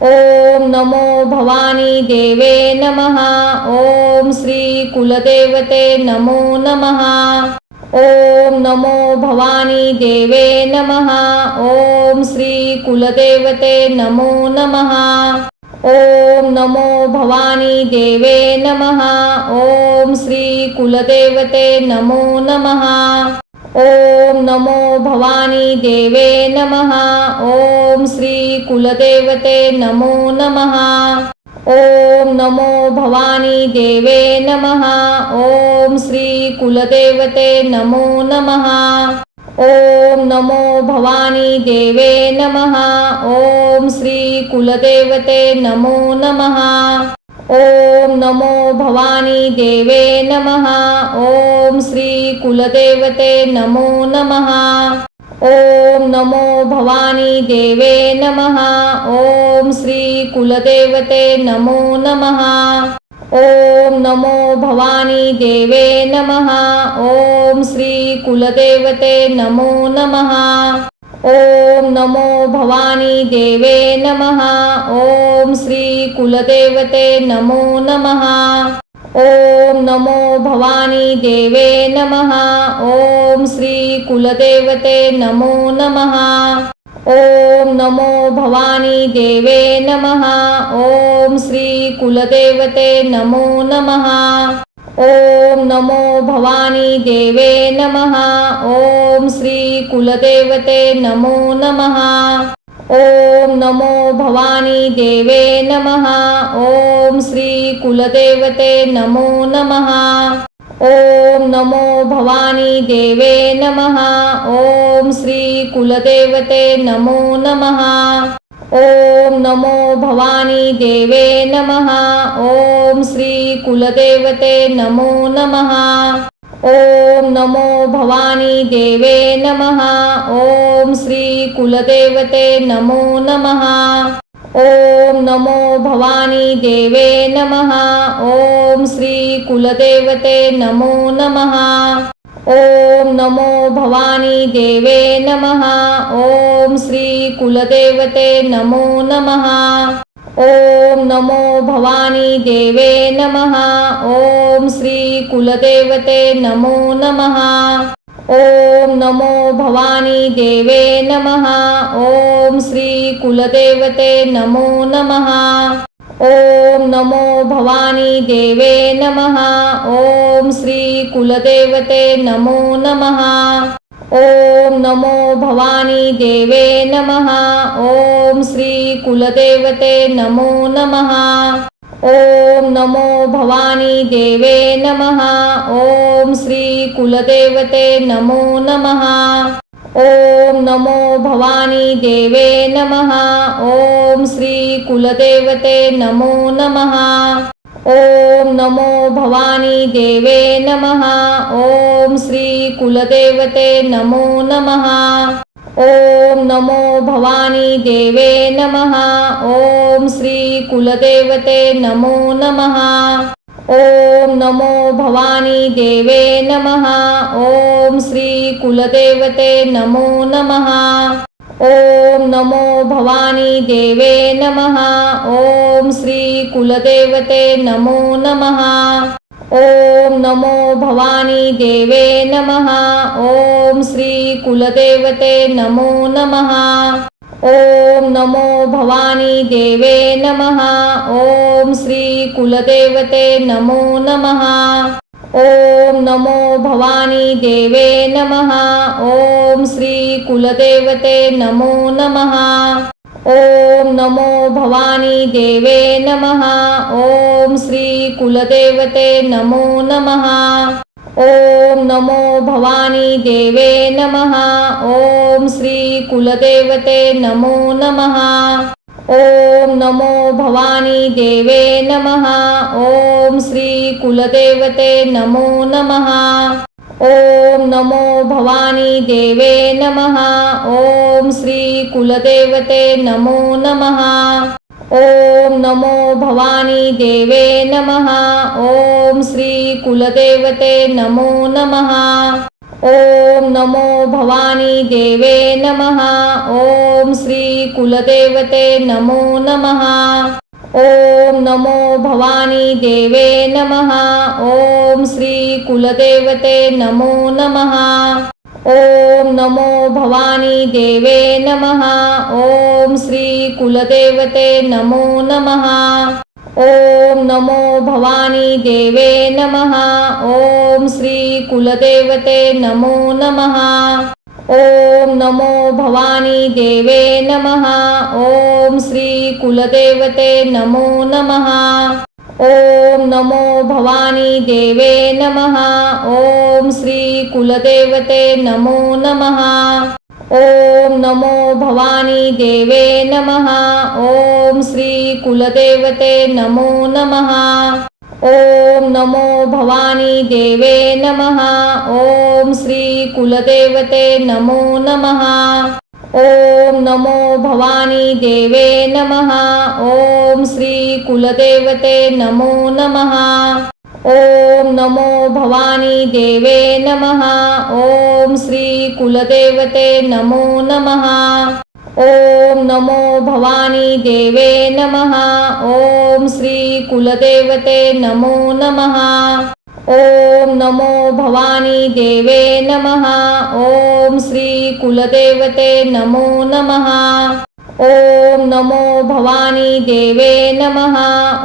ओम नमो भवानी देवे नमः। ओम श्री कुलदेवते नमो नमः। ओम नमो भवानी देवे नमः। ओम श्री कुलदेवते नमो नमः। ओम नमो भवानी देवे नमः। ओम श्री कुलदेवते नमो नमः। ओम नमो भवानी देवे नमः। ओम श्री कुलदेवते नमो नमः। ओम नमो भवानी देवे नमः। ओम श्री कुलदेवते नमो नमः। ओम नमो भवानी देवे नमः। ओम श्री कुलदेवते नमो नमः। ओम नमो भवानी देवे नमः। ओम श्री कुलदेवते नमो नमः। ओम नमो भवानी देवे नमः। ओम श्री कुलदेवते नमो नमः। ओम नमो भवानी देवे नमः। ओम श्री कुलदेवते नमो नमः। ओम नमो भवानी देवे नमः। ओम श्री कुलदेवते नमो नमः। ओम नमो भवानी देवे नमः। ओम श्री कुलदेवते नमो नमः। ओम नमो भवानी देवे नमः। ओम श्री कुलदेवते नमो नमः। ओम नमो भवानी देवे नमः। ओम श्री कुलदेवते नमो नमः। ओम नमो भवानी देवे नमः। ओम श्री कुलदेवते नमो नमः। ओम नमो भवानी देवे नमः। ओम श्री कुलदेवते नमो नमः। ओम नमो भवानी देवे नमः। ओम श्री कुलदेवते नमो नमः। ओम नमो भवानी देवे नमः। ओम श्री कुलदेवते नमो नमः। ओम नमो भवानी देवे नमः। ओम श्री कुलदेवते नमो नमः। ओम नमो भवानी देवे नमः। ओम श्री कुलदेवते नमो नमः। ओम नमो भवानी देवे नमः। ओम कुलदेवते नमो नमः। ओम नमो भवानी देवे नमः। ओम श्री कुलदेवते नमो नमः। ओम नमो भवानी देवे नमः। ओम श्री कुलदेवते नमो नमः। ओम नमो भवानी देवे नमः। ओम श्री कुलदेवते नमो नमः। ओम नमो भवानी देवे नमः। ओम श्री कुलदेवते नमो नमः। ओम नमो भवानी देवे नमः। ओम श्री कुलदेवते नमो नमः। ओम नमो भवानी देवे नमः। ओम श्री कुलदेवते नमो नमः। ओम नमो भवानी देवे नमः। ओम श्री कुलदेवते नमो नमः। ओम नमो भवानी देवे नमः। ओम श्री कुलदेवते नमो नमः। ओम नमो भवानी देवे नमः। ओम श्री कुलदेवते नमो नमः। ओम नमो भवानी देवे नमः। ओम श्री कुलदेवते नमो नमः। ओम नमो भवानी देवे नमः। ओम श्री कुलदेवते नमो नमः। ओम नमो भवानी देवे नमः। ओम श्री कुलदेवते नमो नमः। ओम नमो भवानी देवे नमः। ओम श्री कुलदेवते नमो नमः। ओम नमो भवानी देवे नमः। ओम श्री कुलदेवते नमो नमः। ओम नमो भवानी देवे नमः। ओम श्री कुलदेवते नमो नमः। ओम नमो भवानी देवे नमः। ओम श्री कुलदेवते नमो नमः। ओम नमो भवानी देवे नमः। ओम श्री कुलदेवते नमो नमः। ओम नमो भवानी देवे नमः। ओम श्री कुलदेवते नमो नमः। ओम नमो भवानी देवे नमः। ओम श्री कुलदेवते नमो नमः। ओम नमो भवानी देवे नमः। ओम श्री कुलदेवते नमो नमः। ओम नमो भवानी देवे नमः। ओम श्री कुलदेवते नमो नमः। ओम नमो भवानी देवे नमः। ओम श्री कुलदेवते नमो नमः। ओम नमो भवानी देवे नमः। ओम श्री कुलदेवते नमो नमः। ओम नमो भवानी देवे नमः। ओम श्री कुलदेवते नमो नमः। ओम नमो भवानी देवे नमः। ओम श्री कुलदेवते नमो नमः। ओम नमो भवानी देवे नमः। ओम श्री कुलदेवते नमो नमः। ओम नमो भवानी देवे नमः। ओम श्री कुलदेवते नमो नमः। ओम नमो भवानी देवे नमः। ओम श्री कुलदेवते नमो नमः। ओम नमो भवानी देवे नमः। ओम श्री कुलदेवते नमो नमः। ओम नमो भवानी देवे नमः।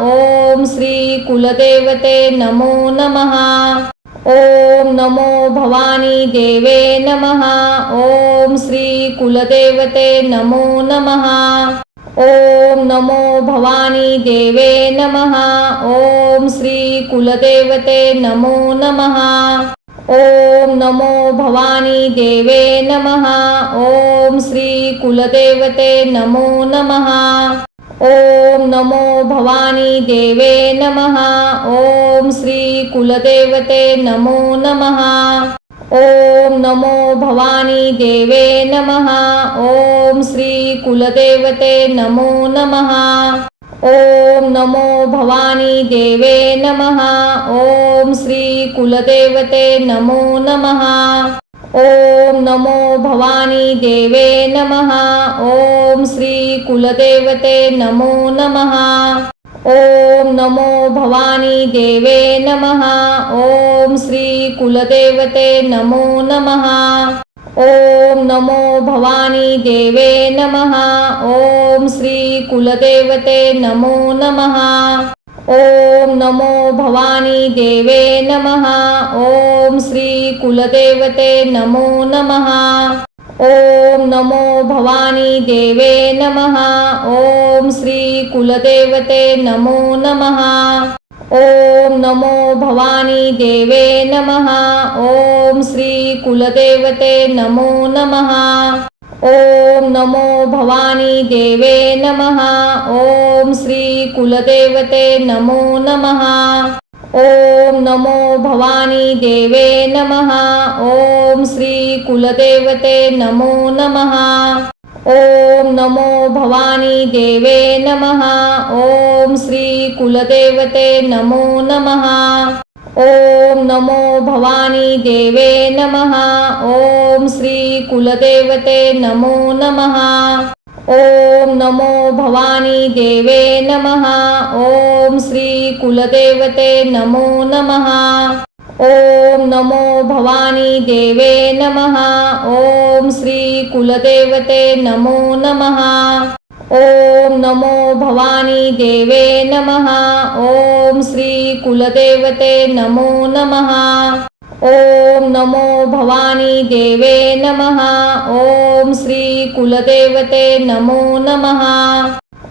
ओम श्री कुलदेवते नमो नमः। ओम नमो भवानी देवे नमः। ओम श्री कुलदेवते नमो नमः। ओम नमो भवानी देवे नमः। ओम श्री कुलदेवते नमो नमः। ओम नमो भवानी देवे नमः। ओम श्री कुलदेवते नमो नमः। ओम नमो भवानी देवे नमः। ओम श्री कुलदेवते नमो नमः। ओम नमो भवानी देवे नमः। ओम श्री कुलदेवते नमो नमः। ओम नमो भवानी देवे नमः। ओम श्री कुलदेवते नमो नमः। ओम नमो भवानी देवे नमः। ओम श्री कुलदेवते नमो नमः। ओम नमो भवानी देवे नमः। ओम श्री कुलदेवते नमो नमः। ओम नमो भवानी देवे नमः। ओम श्री कुलदेवते नमो नमः। ओम नमो भवानी देवे नमः। ओम श्री कुलदेवते नमो नमः। ओम नमो भवानी देवे नमः। ओम श्री कुलदेवते नमो नमः। ओम नमो भवानी देवे नमः। ओम श्री कुलदेवते नमो नमः। ओम नमो भवानी देवे नमः। ओम श्री कुलदेवते नमो नमः। ओम नमो भवानी देवे नमः। ओम श्री कुलदेवते नमो नमः। ओम नमो भवानी देवे नमः। ओम श्री कुलदेवते नमो नमः। ओम नमो भवानी देवे नमः। ओम श्री कुलदेवते नमो नमः। ओम नमो भवानी देवे नमः। ओम श्री कुलदेवते नमो नमः। ओम नमो भवानी देवे नमः। ओम श्री कुलदेवते नमो नमः। ओम नमो भवानी देवे नमः। ओम श्री कुलदेवते नमो नमः। ओम नमो भवानी देवे नमः। ओम श्री कुलदेवते नमो नमः।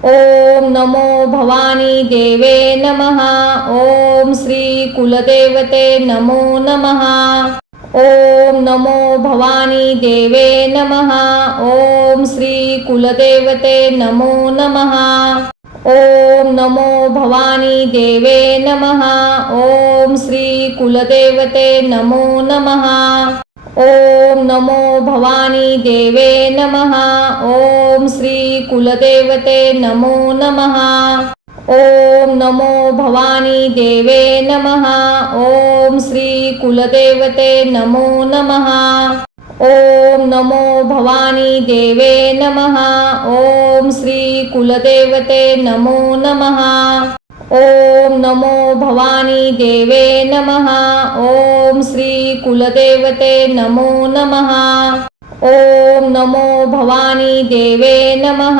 ओम नमो भवानी देवे नमः। ओम श्री कुलदेवते नमो नमः। ओम नमो भवानी देवे नमः। ओम श्री कुलदेवते नमो नमः। ओम नमो भवानी देवे नमः। ओम श्री कुलदेवते नमो नमः। ओम नमो भवानी देवे नमः। ओम श्री कुलदेवते नमो नमः। ओम नमो भवानी देवे नमः। ओम श्री कुलदेवते नमो नमः। ओम नमो भवानी देवे नमः। ओम श्री कुलदेवते नमो नमः। ओम नमो भवानी देवे नमः। ओम श्री कुलदेवते नमो नमः। ओम नमो भवानी देवे नमः।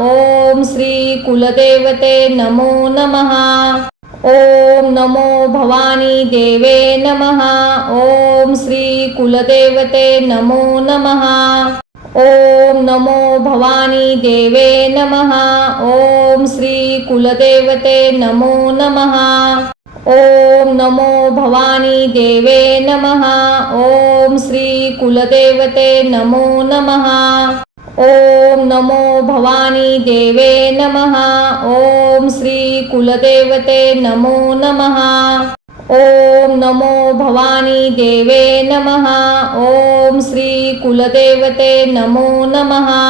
ओम श्री कुलदेवते नमो नमः। ओम नमो भवानी देवे नमः। ओम श्री कुलदेवते नमो नमः। ओम नमो भवानी देवे नमः। ओम श्री कुलदेवते नमो नमः। ओम नमो भवानी देवे नमः। ओम श्री कुलदेवते नमो नमः। ओम नमो भवानी देवे नमः। ओम श्री कुलदेवते नमो नमः। ओम नमो भवानी देवे नमः। ओम श्री कुलदेवते नमो नमः।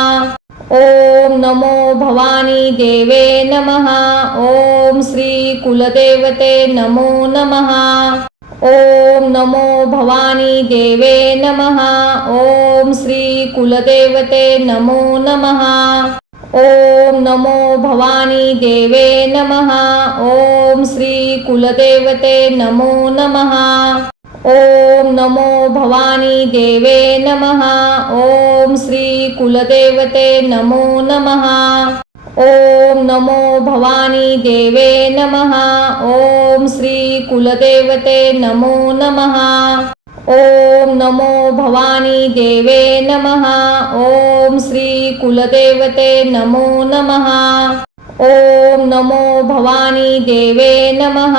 ओम नमो भवानी देवे नमः। ओम श्री कुलदेवते नमो नमः। ओम नमो भवानी देवे नमः। ओम श्री कुलदेवते नमो नमः। ओम नमो भवानी देवे नमः। ओम श्री कुलदेवते नमो नमः। ओम नमो भवानी देवे नमः। ओम श्री कुलदेवते नमो नमः। ओम नमो भवानी देवे नमः। ओम श्री कुलदेवते नमो नमः। ओम नमो भवानी देवे नमः। ओम श्री कुलदेवते नमो नमः। ओम नमो भवानी देवे नमः।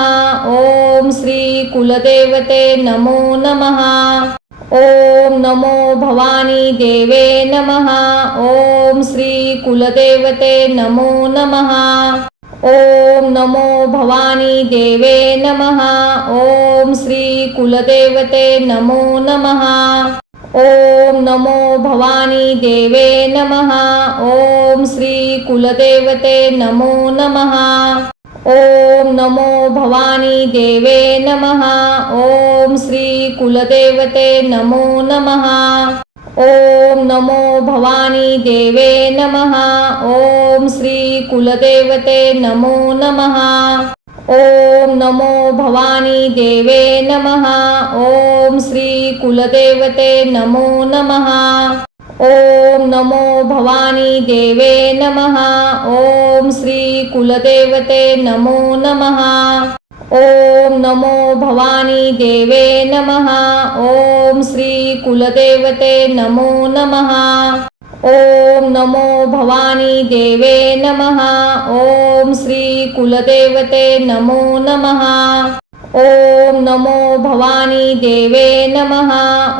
ओम श्री कुलदेवते नमो नमः। ओम नमो भवानी देवे नमः। ओम श्री कुलदेवते नमो नमः। ओम नमो भवानी देवे नमः। ओम श्री कुलदेवते नमो नमः। ओम नमो भवानी देवे नमः। ओम श्री कुलदेवते नमो नमः। ओम नमो भवानी देवे नमः। ओम श्री कुलदेवते नमो नमः। ओम नमो भवानी देवे नमः। ओम श्री कुलदेवते नमो नमः। ओम नमो भवानी देवे नमः। ओम श्री कुलदेवते नमो नमः। ओम नमो भवानी देवे नमः। ओम श्री कुलदेवते नमो नमः। ओम नमो भवानी देवे नमः। ओम श्री कुलदेवते नमो नमः। ओम नमो भवानी देवे नमः। ओम श्री कुलदेवते नमो नमः। ओम नमो भवानी देवे नमः।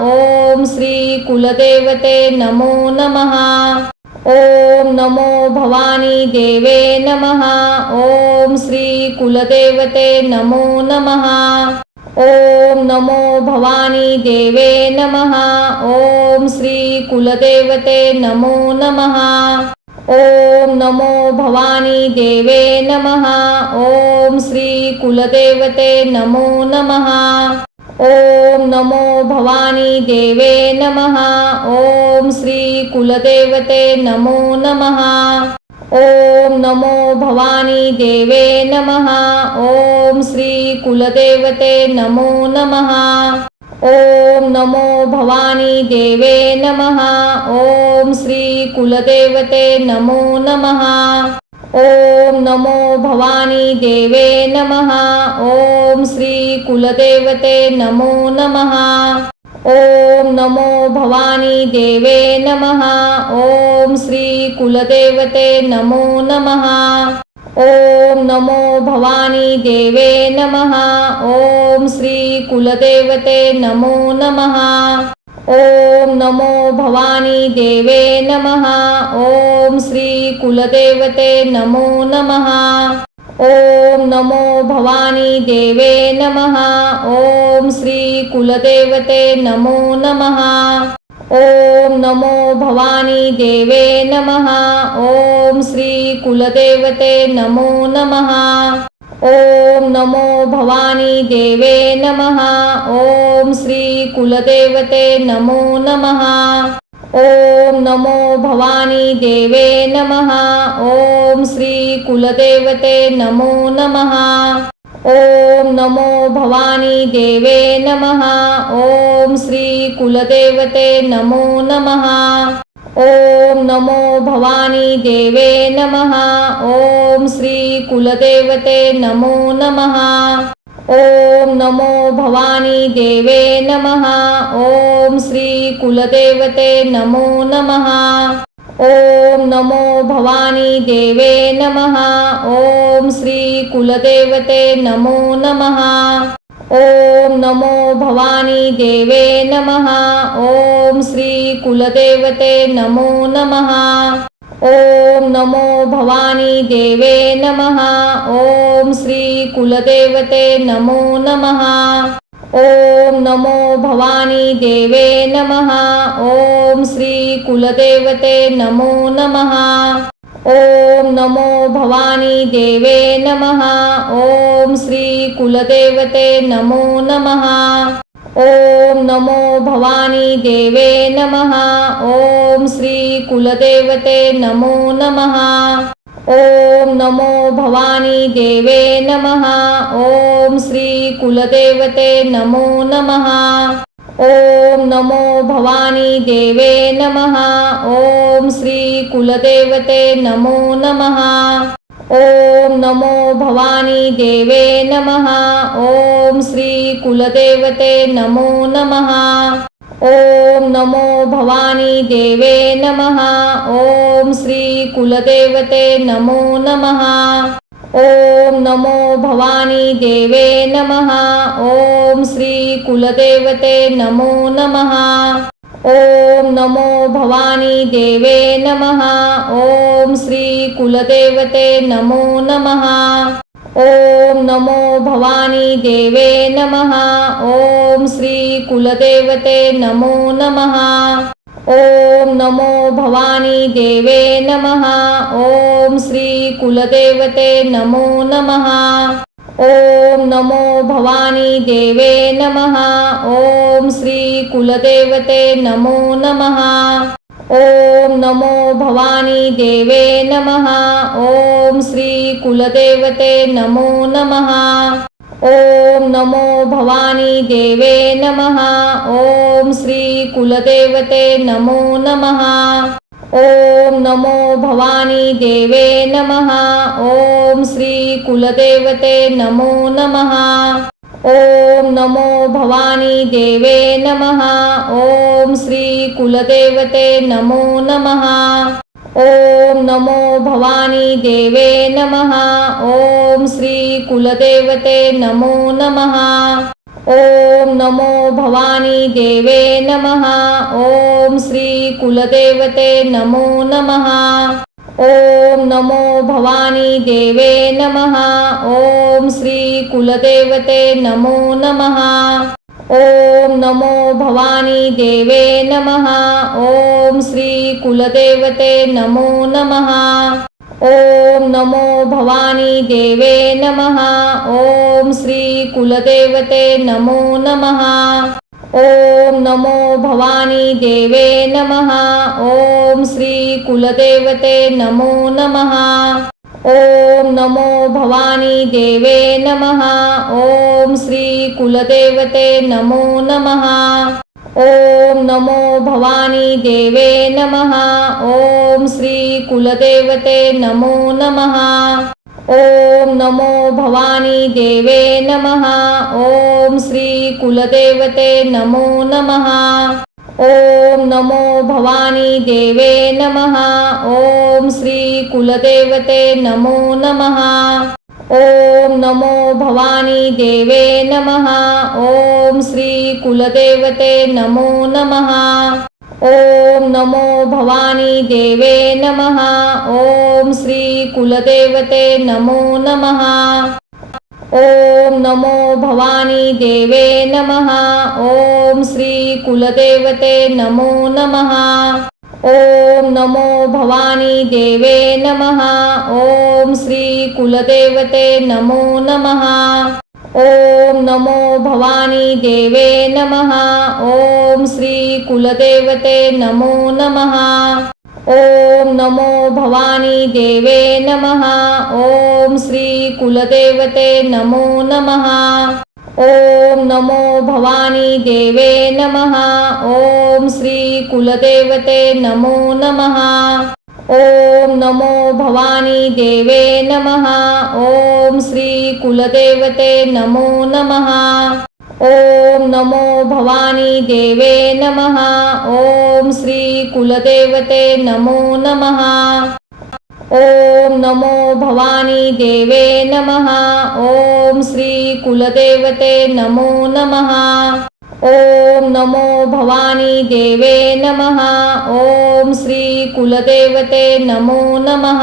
ओम श्री कुलदेवते नमो नमः। ओम नमो भवानी देवे नमः। ओम श्री कुलदेवते नमो नमः। ओम नमो भवानी देवे नमः। ओम श्री कुलदेवते नमो नमः। ओम नमो भवानी देवे नमः। ओम श्री कुलदेवते नमो नमः। ओम नमो भवानी देवे नमः। ओम श्री कुलदेवते नमो नमः। ओम नमो भवानी देवे नमः। ओम श्री कुलदेवते नमो नमः। ओम नमो भवानी देवे नमः। ओम श्री कुलदेवते नमो नमः। ओम नमो भवानी देवे नमः। ओम श्री कुलदेवते नमो नमः। ओम नमो भवानी देवे नमः। ओम श्री कुलदेवते नमो नमः। ओम नमो भवानी देवे नमः। ओम श्री कुलदेवते नमो नमः। ओम नमो भवानी देवे नमः। ओम श्री कुलदेवते नमो नमः। ओम नमो भवानी देवे नमः। ओम श्री कुलदेवते नमो नमः। ओम नमो भवानी देवे नमः। ओम श्री कुलदेवते नमो नमः। ओम नमो भवानी देवे नमः। ओम श्री कुलदेवते नमो नमः। ओम नमो भवानी देवे नमः। ओम श्री कुलदेवते नमो नमः। ओम नमो भवानी देवे नमः। ओम श्री कुलदेवते नमो नमः। ओम नमो भवानी देवे नमः। ओम श्री कुलदेवते नमो नमः। ओम नमो भवानी देवे नमः। ओम श्री कुलदेवते नमो नमः। ओम नमो भवानी देवे नमः। ओम श्री कुलदेवते नमो नमः। ओम नमो भवानी देवे नमः। ओम श्री कुलदेवते नमो नमः। ओम नमो भवानी देवे नमः। ओम श्री कुलदेवते नमो नमः। ओम नमो भवानी देवे नमः। ओम श्री कुलदेवते नमो नमः। ओम नमो भवानी देवे नमः। ओम श्री कुलदेवते नमो नमः। ओम नमो भवानी देवे नमः। ओम श्री कुलदेवते नमो नमः। ओम नमो भवानी देवे नमः। ओम श्री कुलदेवते नमो नमः। ओम नमो भवानी देवे नमः। ओम श्री कुलदेवते नमो नमः। ओम नमो भवानी देवे नमः। ओम श्री कुलदेवते नमो नमः। ओम नमो भवानी देवे नमः। ओम श्री कुलदेवते नमो नमः। ओम नमो भवानी देवे नमः। ओम श्री कुलदेवते नमो नमः। ओम नमो भवानी देवे नमः। ओम श्री कुलदेवते नमो नमः। ओम नमो भवानी देवे नमः। ओम श्री कुलदेवते नमो नमः। ओम नमो भवानी देवे नमः। ओम श्री कुलदेवते नमो नमः। ओम नमो भवानी देवे नमः। ओम श्री कुलदेवते नमो नमः। ओम नमो भवानी देवे नमः। ओम श्री कुलदेवते नमो नमः। ओम नमो भवानी देवे नमः। ओम श्री कुलदेवते नमो नमः। ओम नमो भवानी देवे नमः। ओम श्री कुलदेवते नमो नमः। ओम नमो भवानी देवे नमः। ओम श्री कुलदेवते नमो नमः। ओम नमो भवानी देवे नमः। ओम श्री कुलदेवते नमो नमः। ओम नमो भवानी देवे नमः। ओम श्री कुलदेवते नमो नमः। ओम नमो भवानी देवे नमः। ओम श्री कुलदेवते नमो नमः। ओम नमो भवानी देवे नमः। ओम श्री कुलदेवते नमो नमः। ओम नमो भवानी देवे नमः। ओम श्री कुलदेवते नमो नमः। ओम नमो भवानी देवे नमः। ओम श्री कुलदेवते नमो नमः। ओम नमो भवानी देवे नमः। ओम श्री कुलदेवते नमो नमः। ओम नमो भवानी देवे नमः। ओम श्री कुलदेवते नमो नमः। ओम नमो भवानी देवे नमः। ओम श्री कुलदेवते नमो नमः। ओम नमो भवानी देवे नमः। ओम श्री कुलदेवते नमो नमः। ओम नमो भवानी देवे नमः। ओम श्री कुलदेवते नमो नमः। ओम नमो भवानी देवे नमः। ओम श्री कुलदेवते नमो नमः। ओम नमो भवानी देवे नमः। ओम श्री कुलदेवते नमो नमः। ओम नमो भवानी देवे नमः। ओम श्री कुलदेवते नमो नमः। ओम नमो भवानी देवे नमः। ओम श्री कुलदेवते नमो नमः। ओम नमो भवानी देवे नमः। ओम श्री कुलदेवते नमो नमः। ओम नमो भवानी देवे नमः। ओम श्री कुलदेवते नमो नमः। ओम नमो भवानी देवे नमः। ओम श्री कुलदेवते नमो नमः। ओम नमो भवानी देवे नमः। ओम श्री कुलदेवते नमो नमः। ओम नमो भवानी देवे नमः। ओम श्री कुलदेवते नमो नमः। ओम नमो भवानी देवे नमः। ओम श्री कुलदेवते नमो नमः।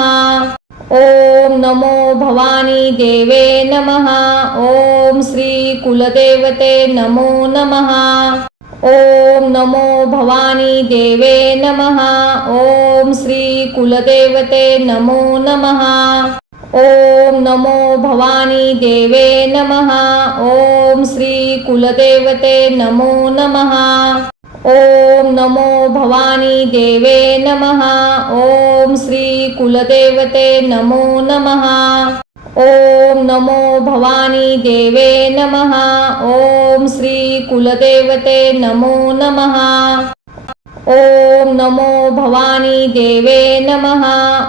ओम नमो भवानी देवे नमः। ओम श्री कुलदेवते नमो नमः। ओम नमो भवानी देवे नमः। ओम श्री कुलदेवते नमो नमः। ओम नमो भवानी देवे नमः। ओम श्री कुलदेवते नमो नमः। ओम नमो भवानी देवे नमः। ओम श्री कुलदेवते नमो नमः। ओम नमो भवानी देवे नमः। ओम श्री कुलदेवते नमो नमः। ओम नमो भवानी देवे नमः।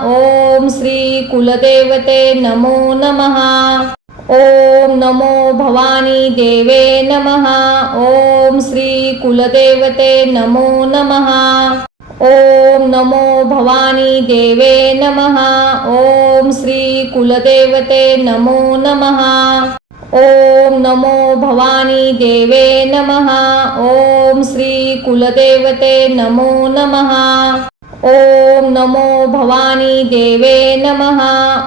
ओम श्री कुलदेवते नमो नमः। ओम नमो भवानी देवे नमः। ओम श्री कुलदेवते नमो नमः। ओम नमो भवानी देवे नमः। ओम श्री कुलदेवते नमो नमः। ओम नमो भवानी देवे नमः। ओम श्री कुलदेवते नमो नमः। ओम नमो भवानी देवे नमः।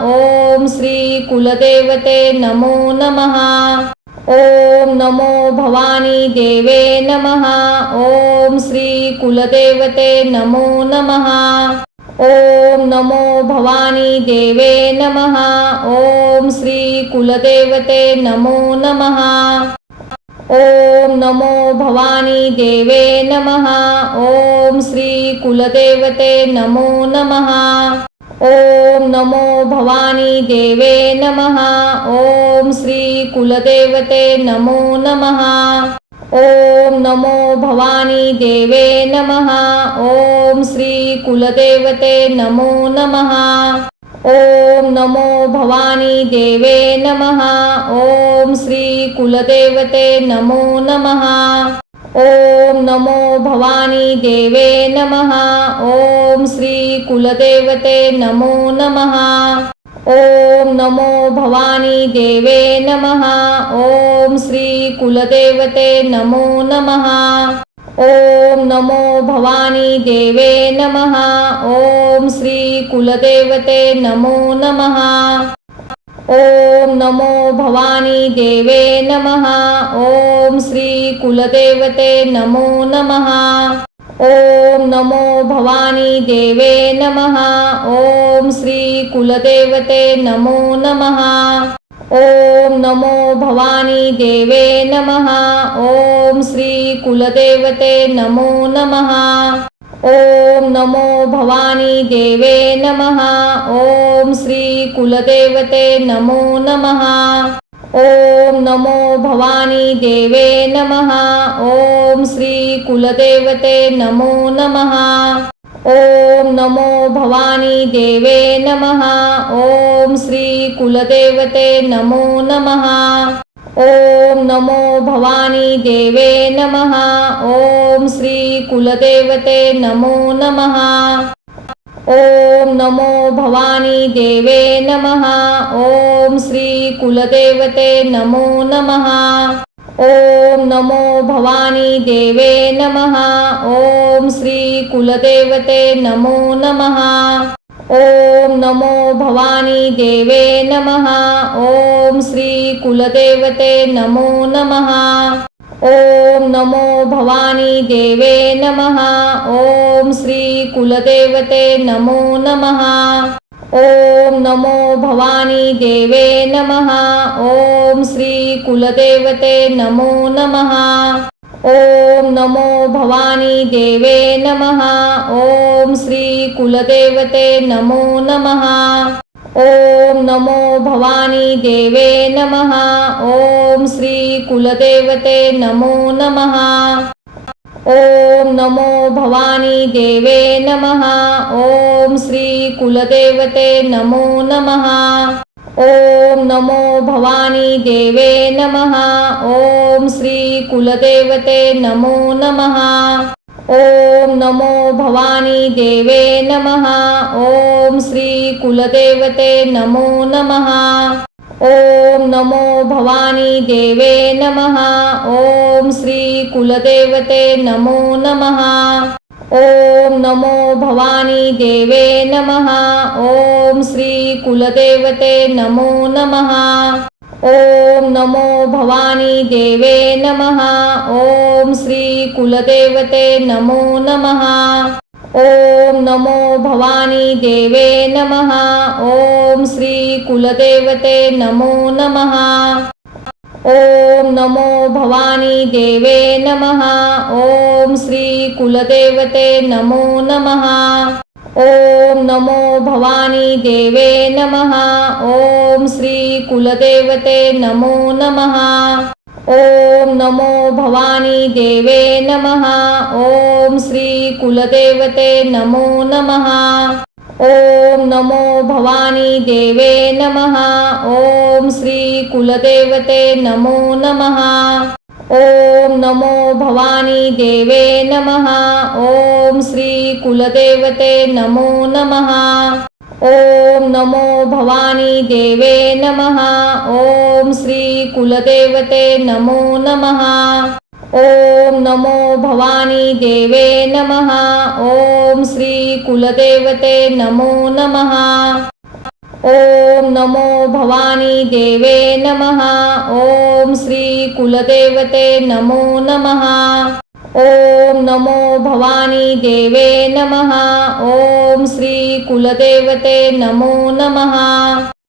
ओम श्री कुलदेवते नमो नमः। ओम नमो भवानी देवे नमः। ओम श्री कुलदेवते नमो नमः। ओम नमो भवानी देवे नमः। ओम श्री कुलदेवते नमो नमः। ओम नमो भवानी देवे नमः। ओम श्री कुलदेवते नमो नमः। ओम नमो भवानी देवे नमः। ओम श्री कुलदेवते नमो नमः। ओम नमो भवानी देवे नमः। ओम श्री कुलदेवते नमो नमः। ओम नमो भवानी देवे नमः। ओम श्री कुलदेवते नमो नमः। ओम नमो भवानी देवे नमः। ओम श्री कुलदेवते नमो नमः। ओम नमो भवानी देवे नमः। ओम श्री कुलदेवते नमो नमः। ओम नमो भवानी देवे नमः। ओम श्री कुलदेवते नमो नमः। ओम नमो भवानी देवे नमः। ओम श्री कुलदेवते नमो नमः। ओम नमो भवानी देवे नमः। ओम श्री कुलदेवते नमो नमः। ओम नमो भवानी देवे नमः। ओम श्री कुलदेवते नमो नमः। ओम नमो भवानी देवे नमः। ओम श्री कुलदेवते नमो नमः। ओम नमो भवानी देवे नमः। ओम श्री कुलदेवते नमो नमः। ओम नमो भवानी देवे नमः। ओम श्री कुलदेवते नमो नमः। ओम नमो भवानी देवे नमः। ओम श्री कुलदेवते नमो नमः। ओम नमो भवानी देवे नमः। ओम श्री कुलदेवते नमो नमः। ओम नमो भवानी देवे नमः। ओम श्री कुलदेवते नमो नमः। ओम नमो भवानी देवे नमः। ओम श्री कुलदेवते नमो नमः। ओम नमो भवानी देवे नमः। ओम श्री कुलदेवते नमो नमः। ओम नमो भवानी देवे नमः। ओम श्री कुलदेवते नमो नमः। ओम नमो भवानी देवे नमः। ओम श्री कुलदेवते नमो नमः। ओम नमो भवानी देवे नमः। ओम श्री कुलदेवते नमो नमः। ओम नमो भवानी देवे नमः। ओम श्री कुलदेवते नमो नमः। ओम नमो भवानी देवे नमः। ओम श्री कुलदेवते नमो नमः। ओम नमो भवानी देवे नमः। ओम श्री कुलदेवते नमो नमः। ओम नमो भवानी देवे नमः। ओम श्री कुलदेवते नमो नमः। ओम नमो भवानी देवे नमः। ओम श्री कुलदेवते नमो नमः। ओम नमो भवानी देवे नमः। ओम श्री कुलदेवते नमो नमः। ओम नमो भवानी देवे नमः। ओम श्री कुलदेवते नमो नमः। ओम नमो भवानी देवे नमः। ओम श्री कुलदेवते नमो नमः। ओम नमो भवानी देवे नमः। ओम श्री कुलदेवते नमो नमः। ओम नमो भवानी देवे नमः। ओम श्री कुलदेवते नमो नमः। ओम नमो भवानी देवे नमः। ओम श्री कुलदेवते नमो नमः। ओम नमो भवानी देवे नमः। ओम श्री कुलदेवते नमो नमः। ओम नमो भवानी देवे नमः। ओम श्री कुलदेवते नमो नमः। ओम नमो भवानी देवे नमः। ओम श्री कुलदेवते नमो नमः। ओम नमो भवानी देवे नमः। ओम श्री कुलदेवते नमो नमः। ओम नमो भवानी देवे नमः. ओम श्री कुलदेवते नमो नमः.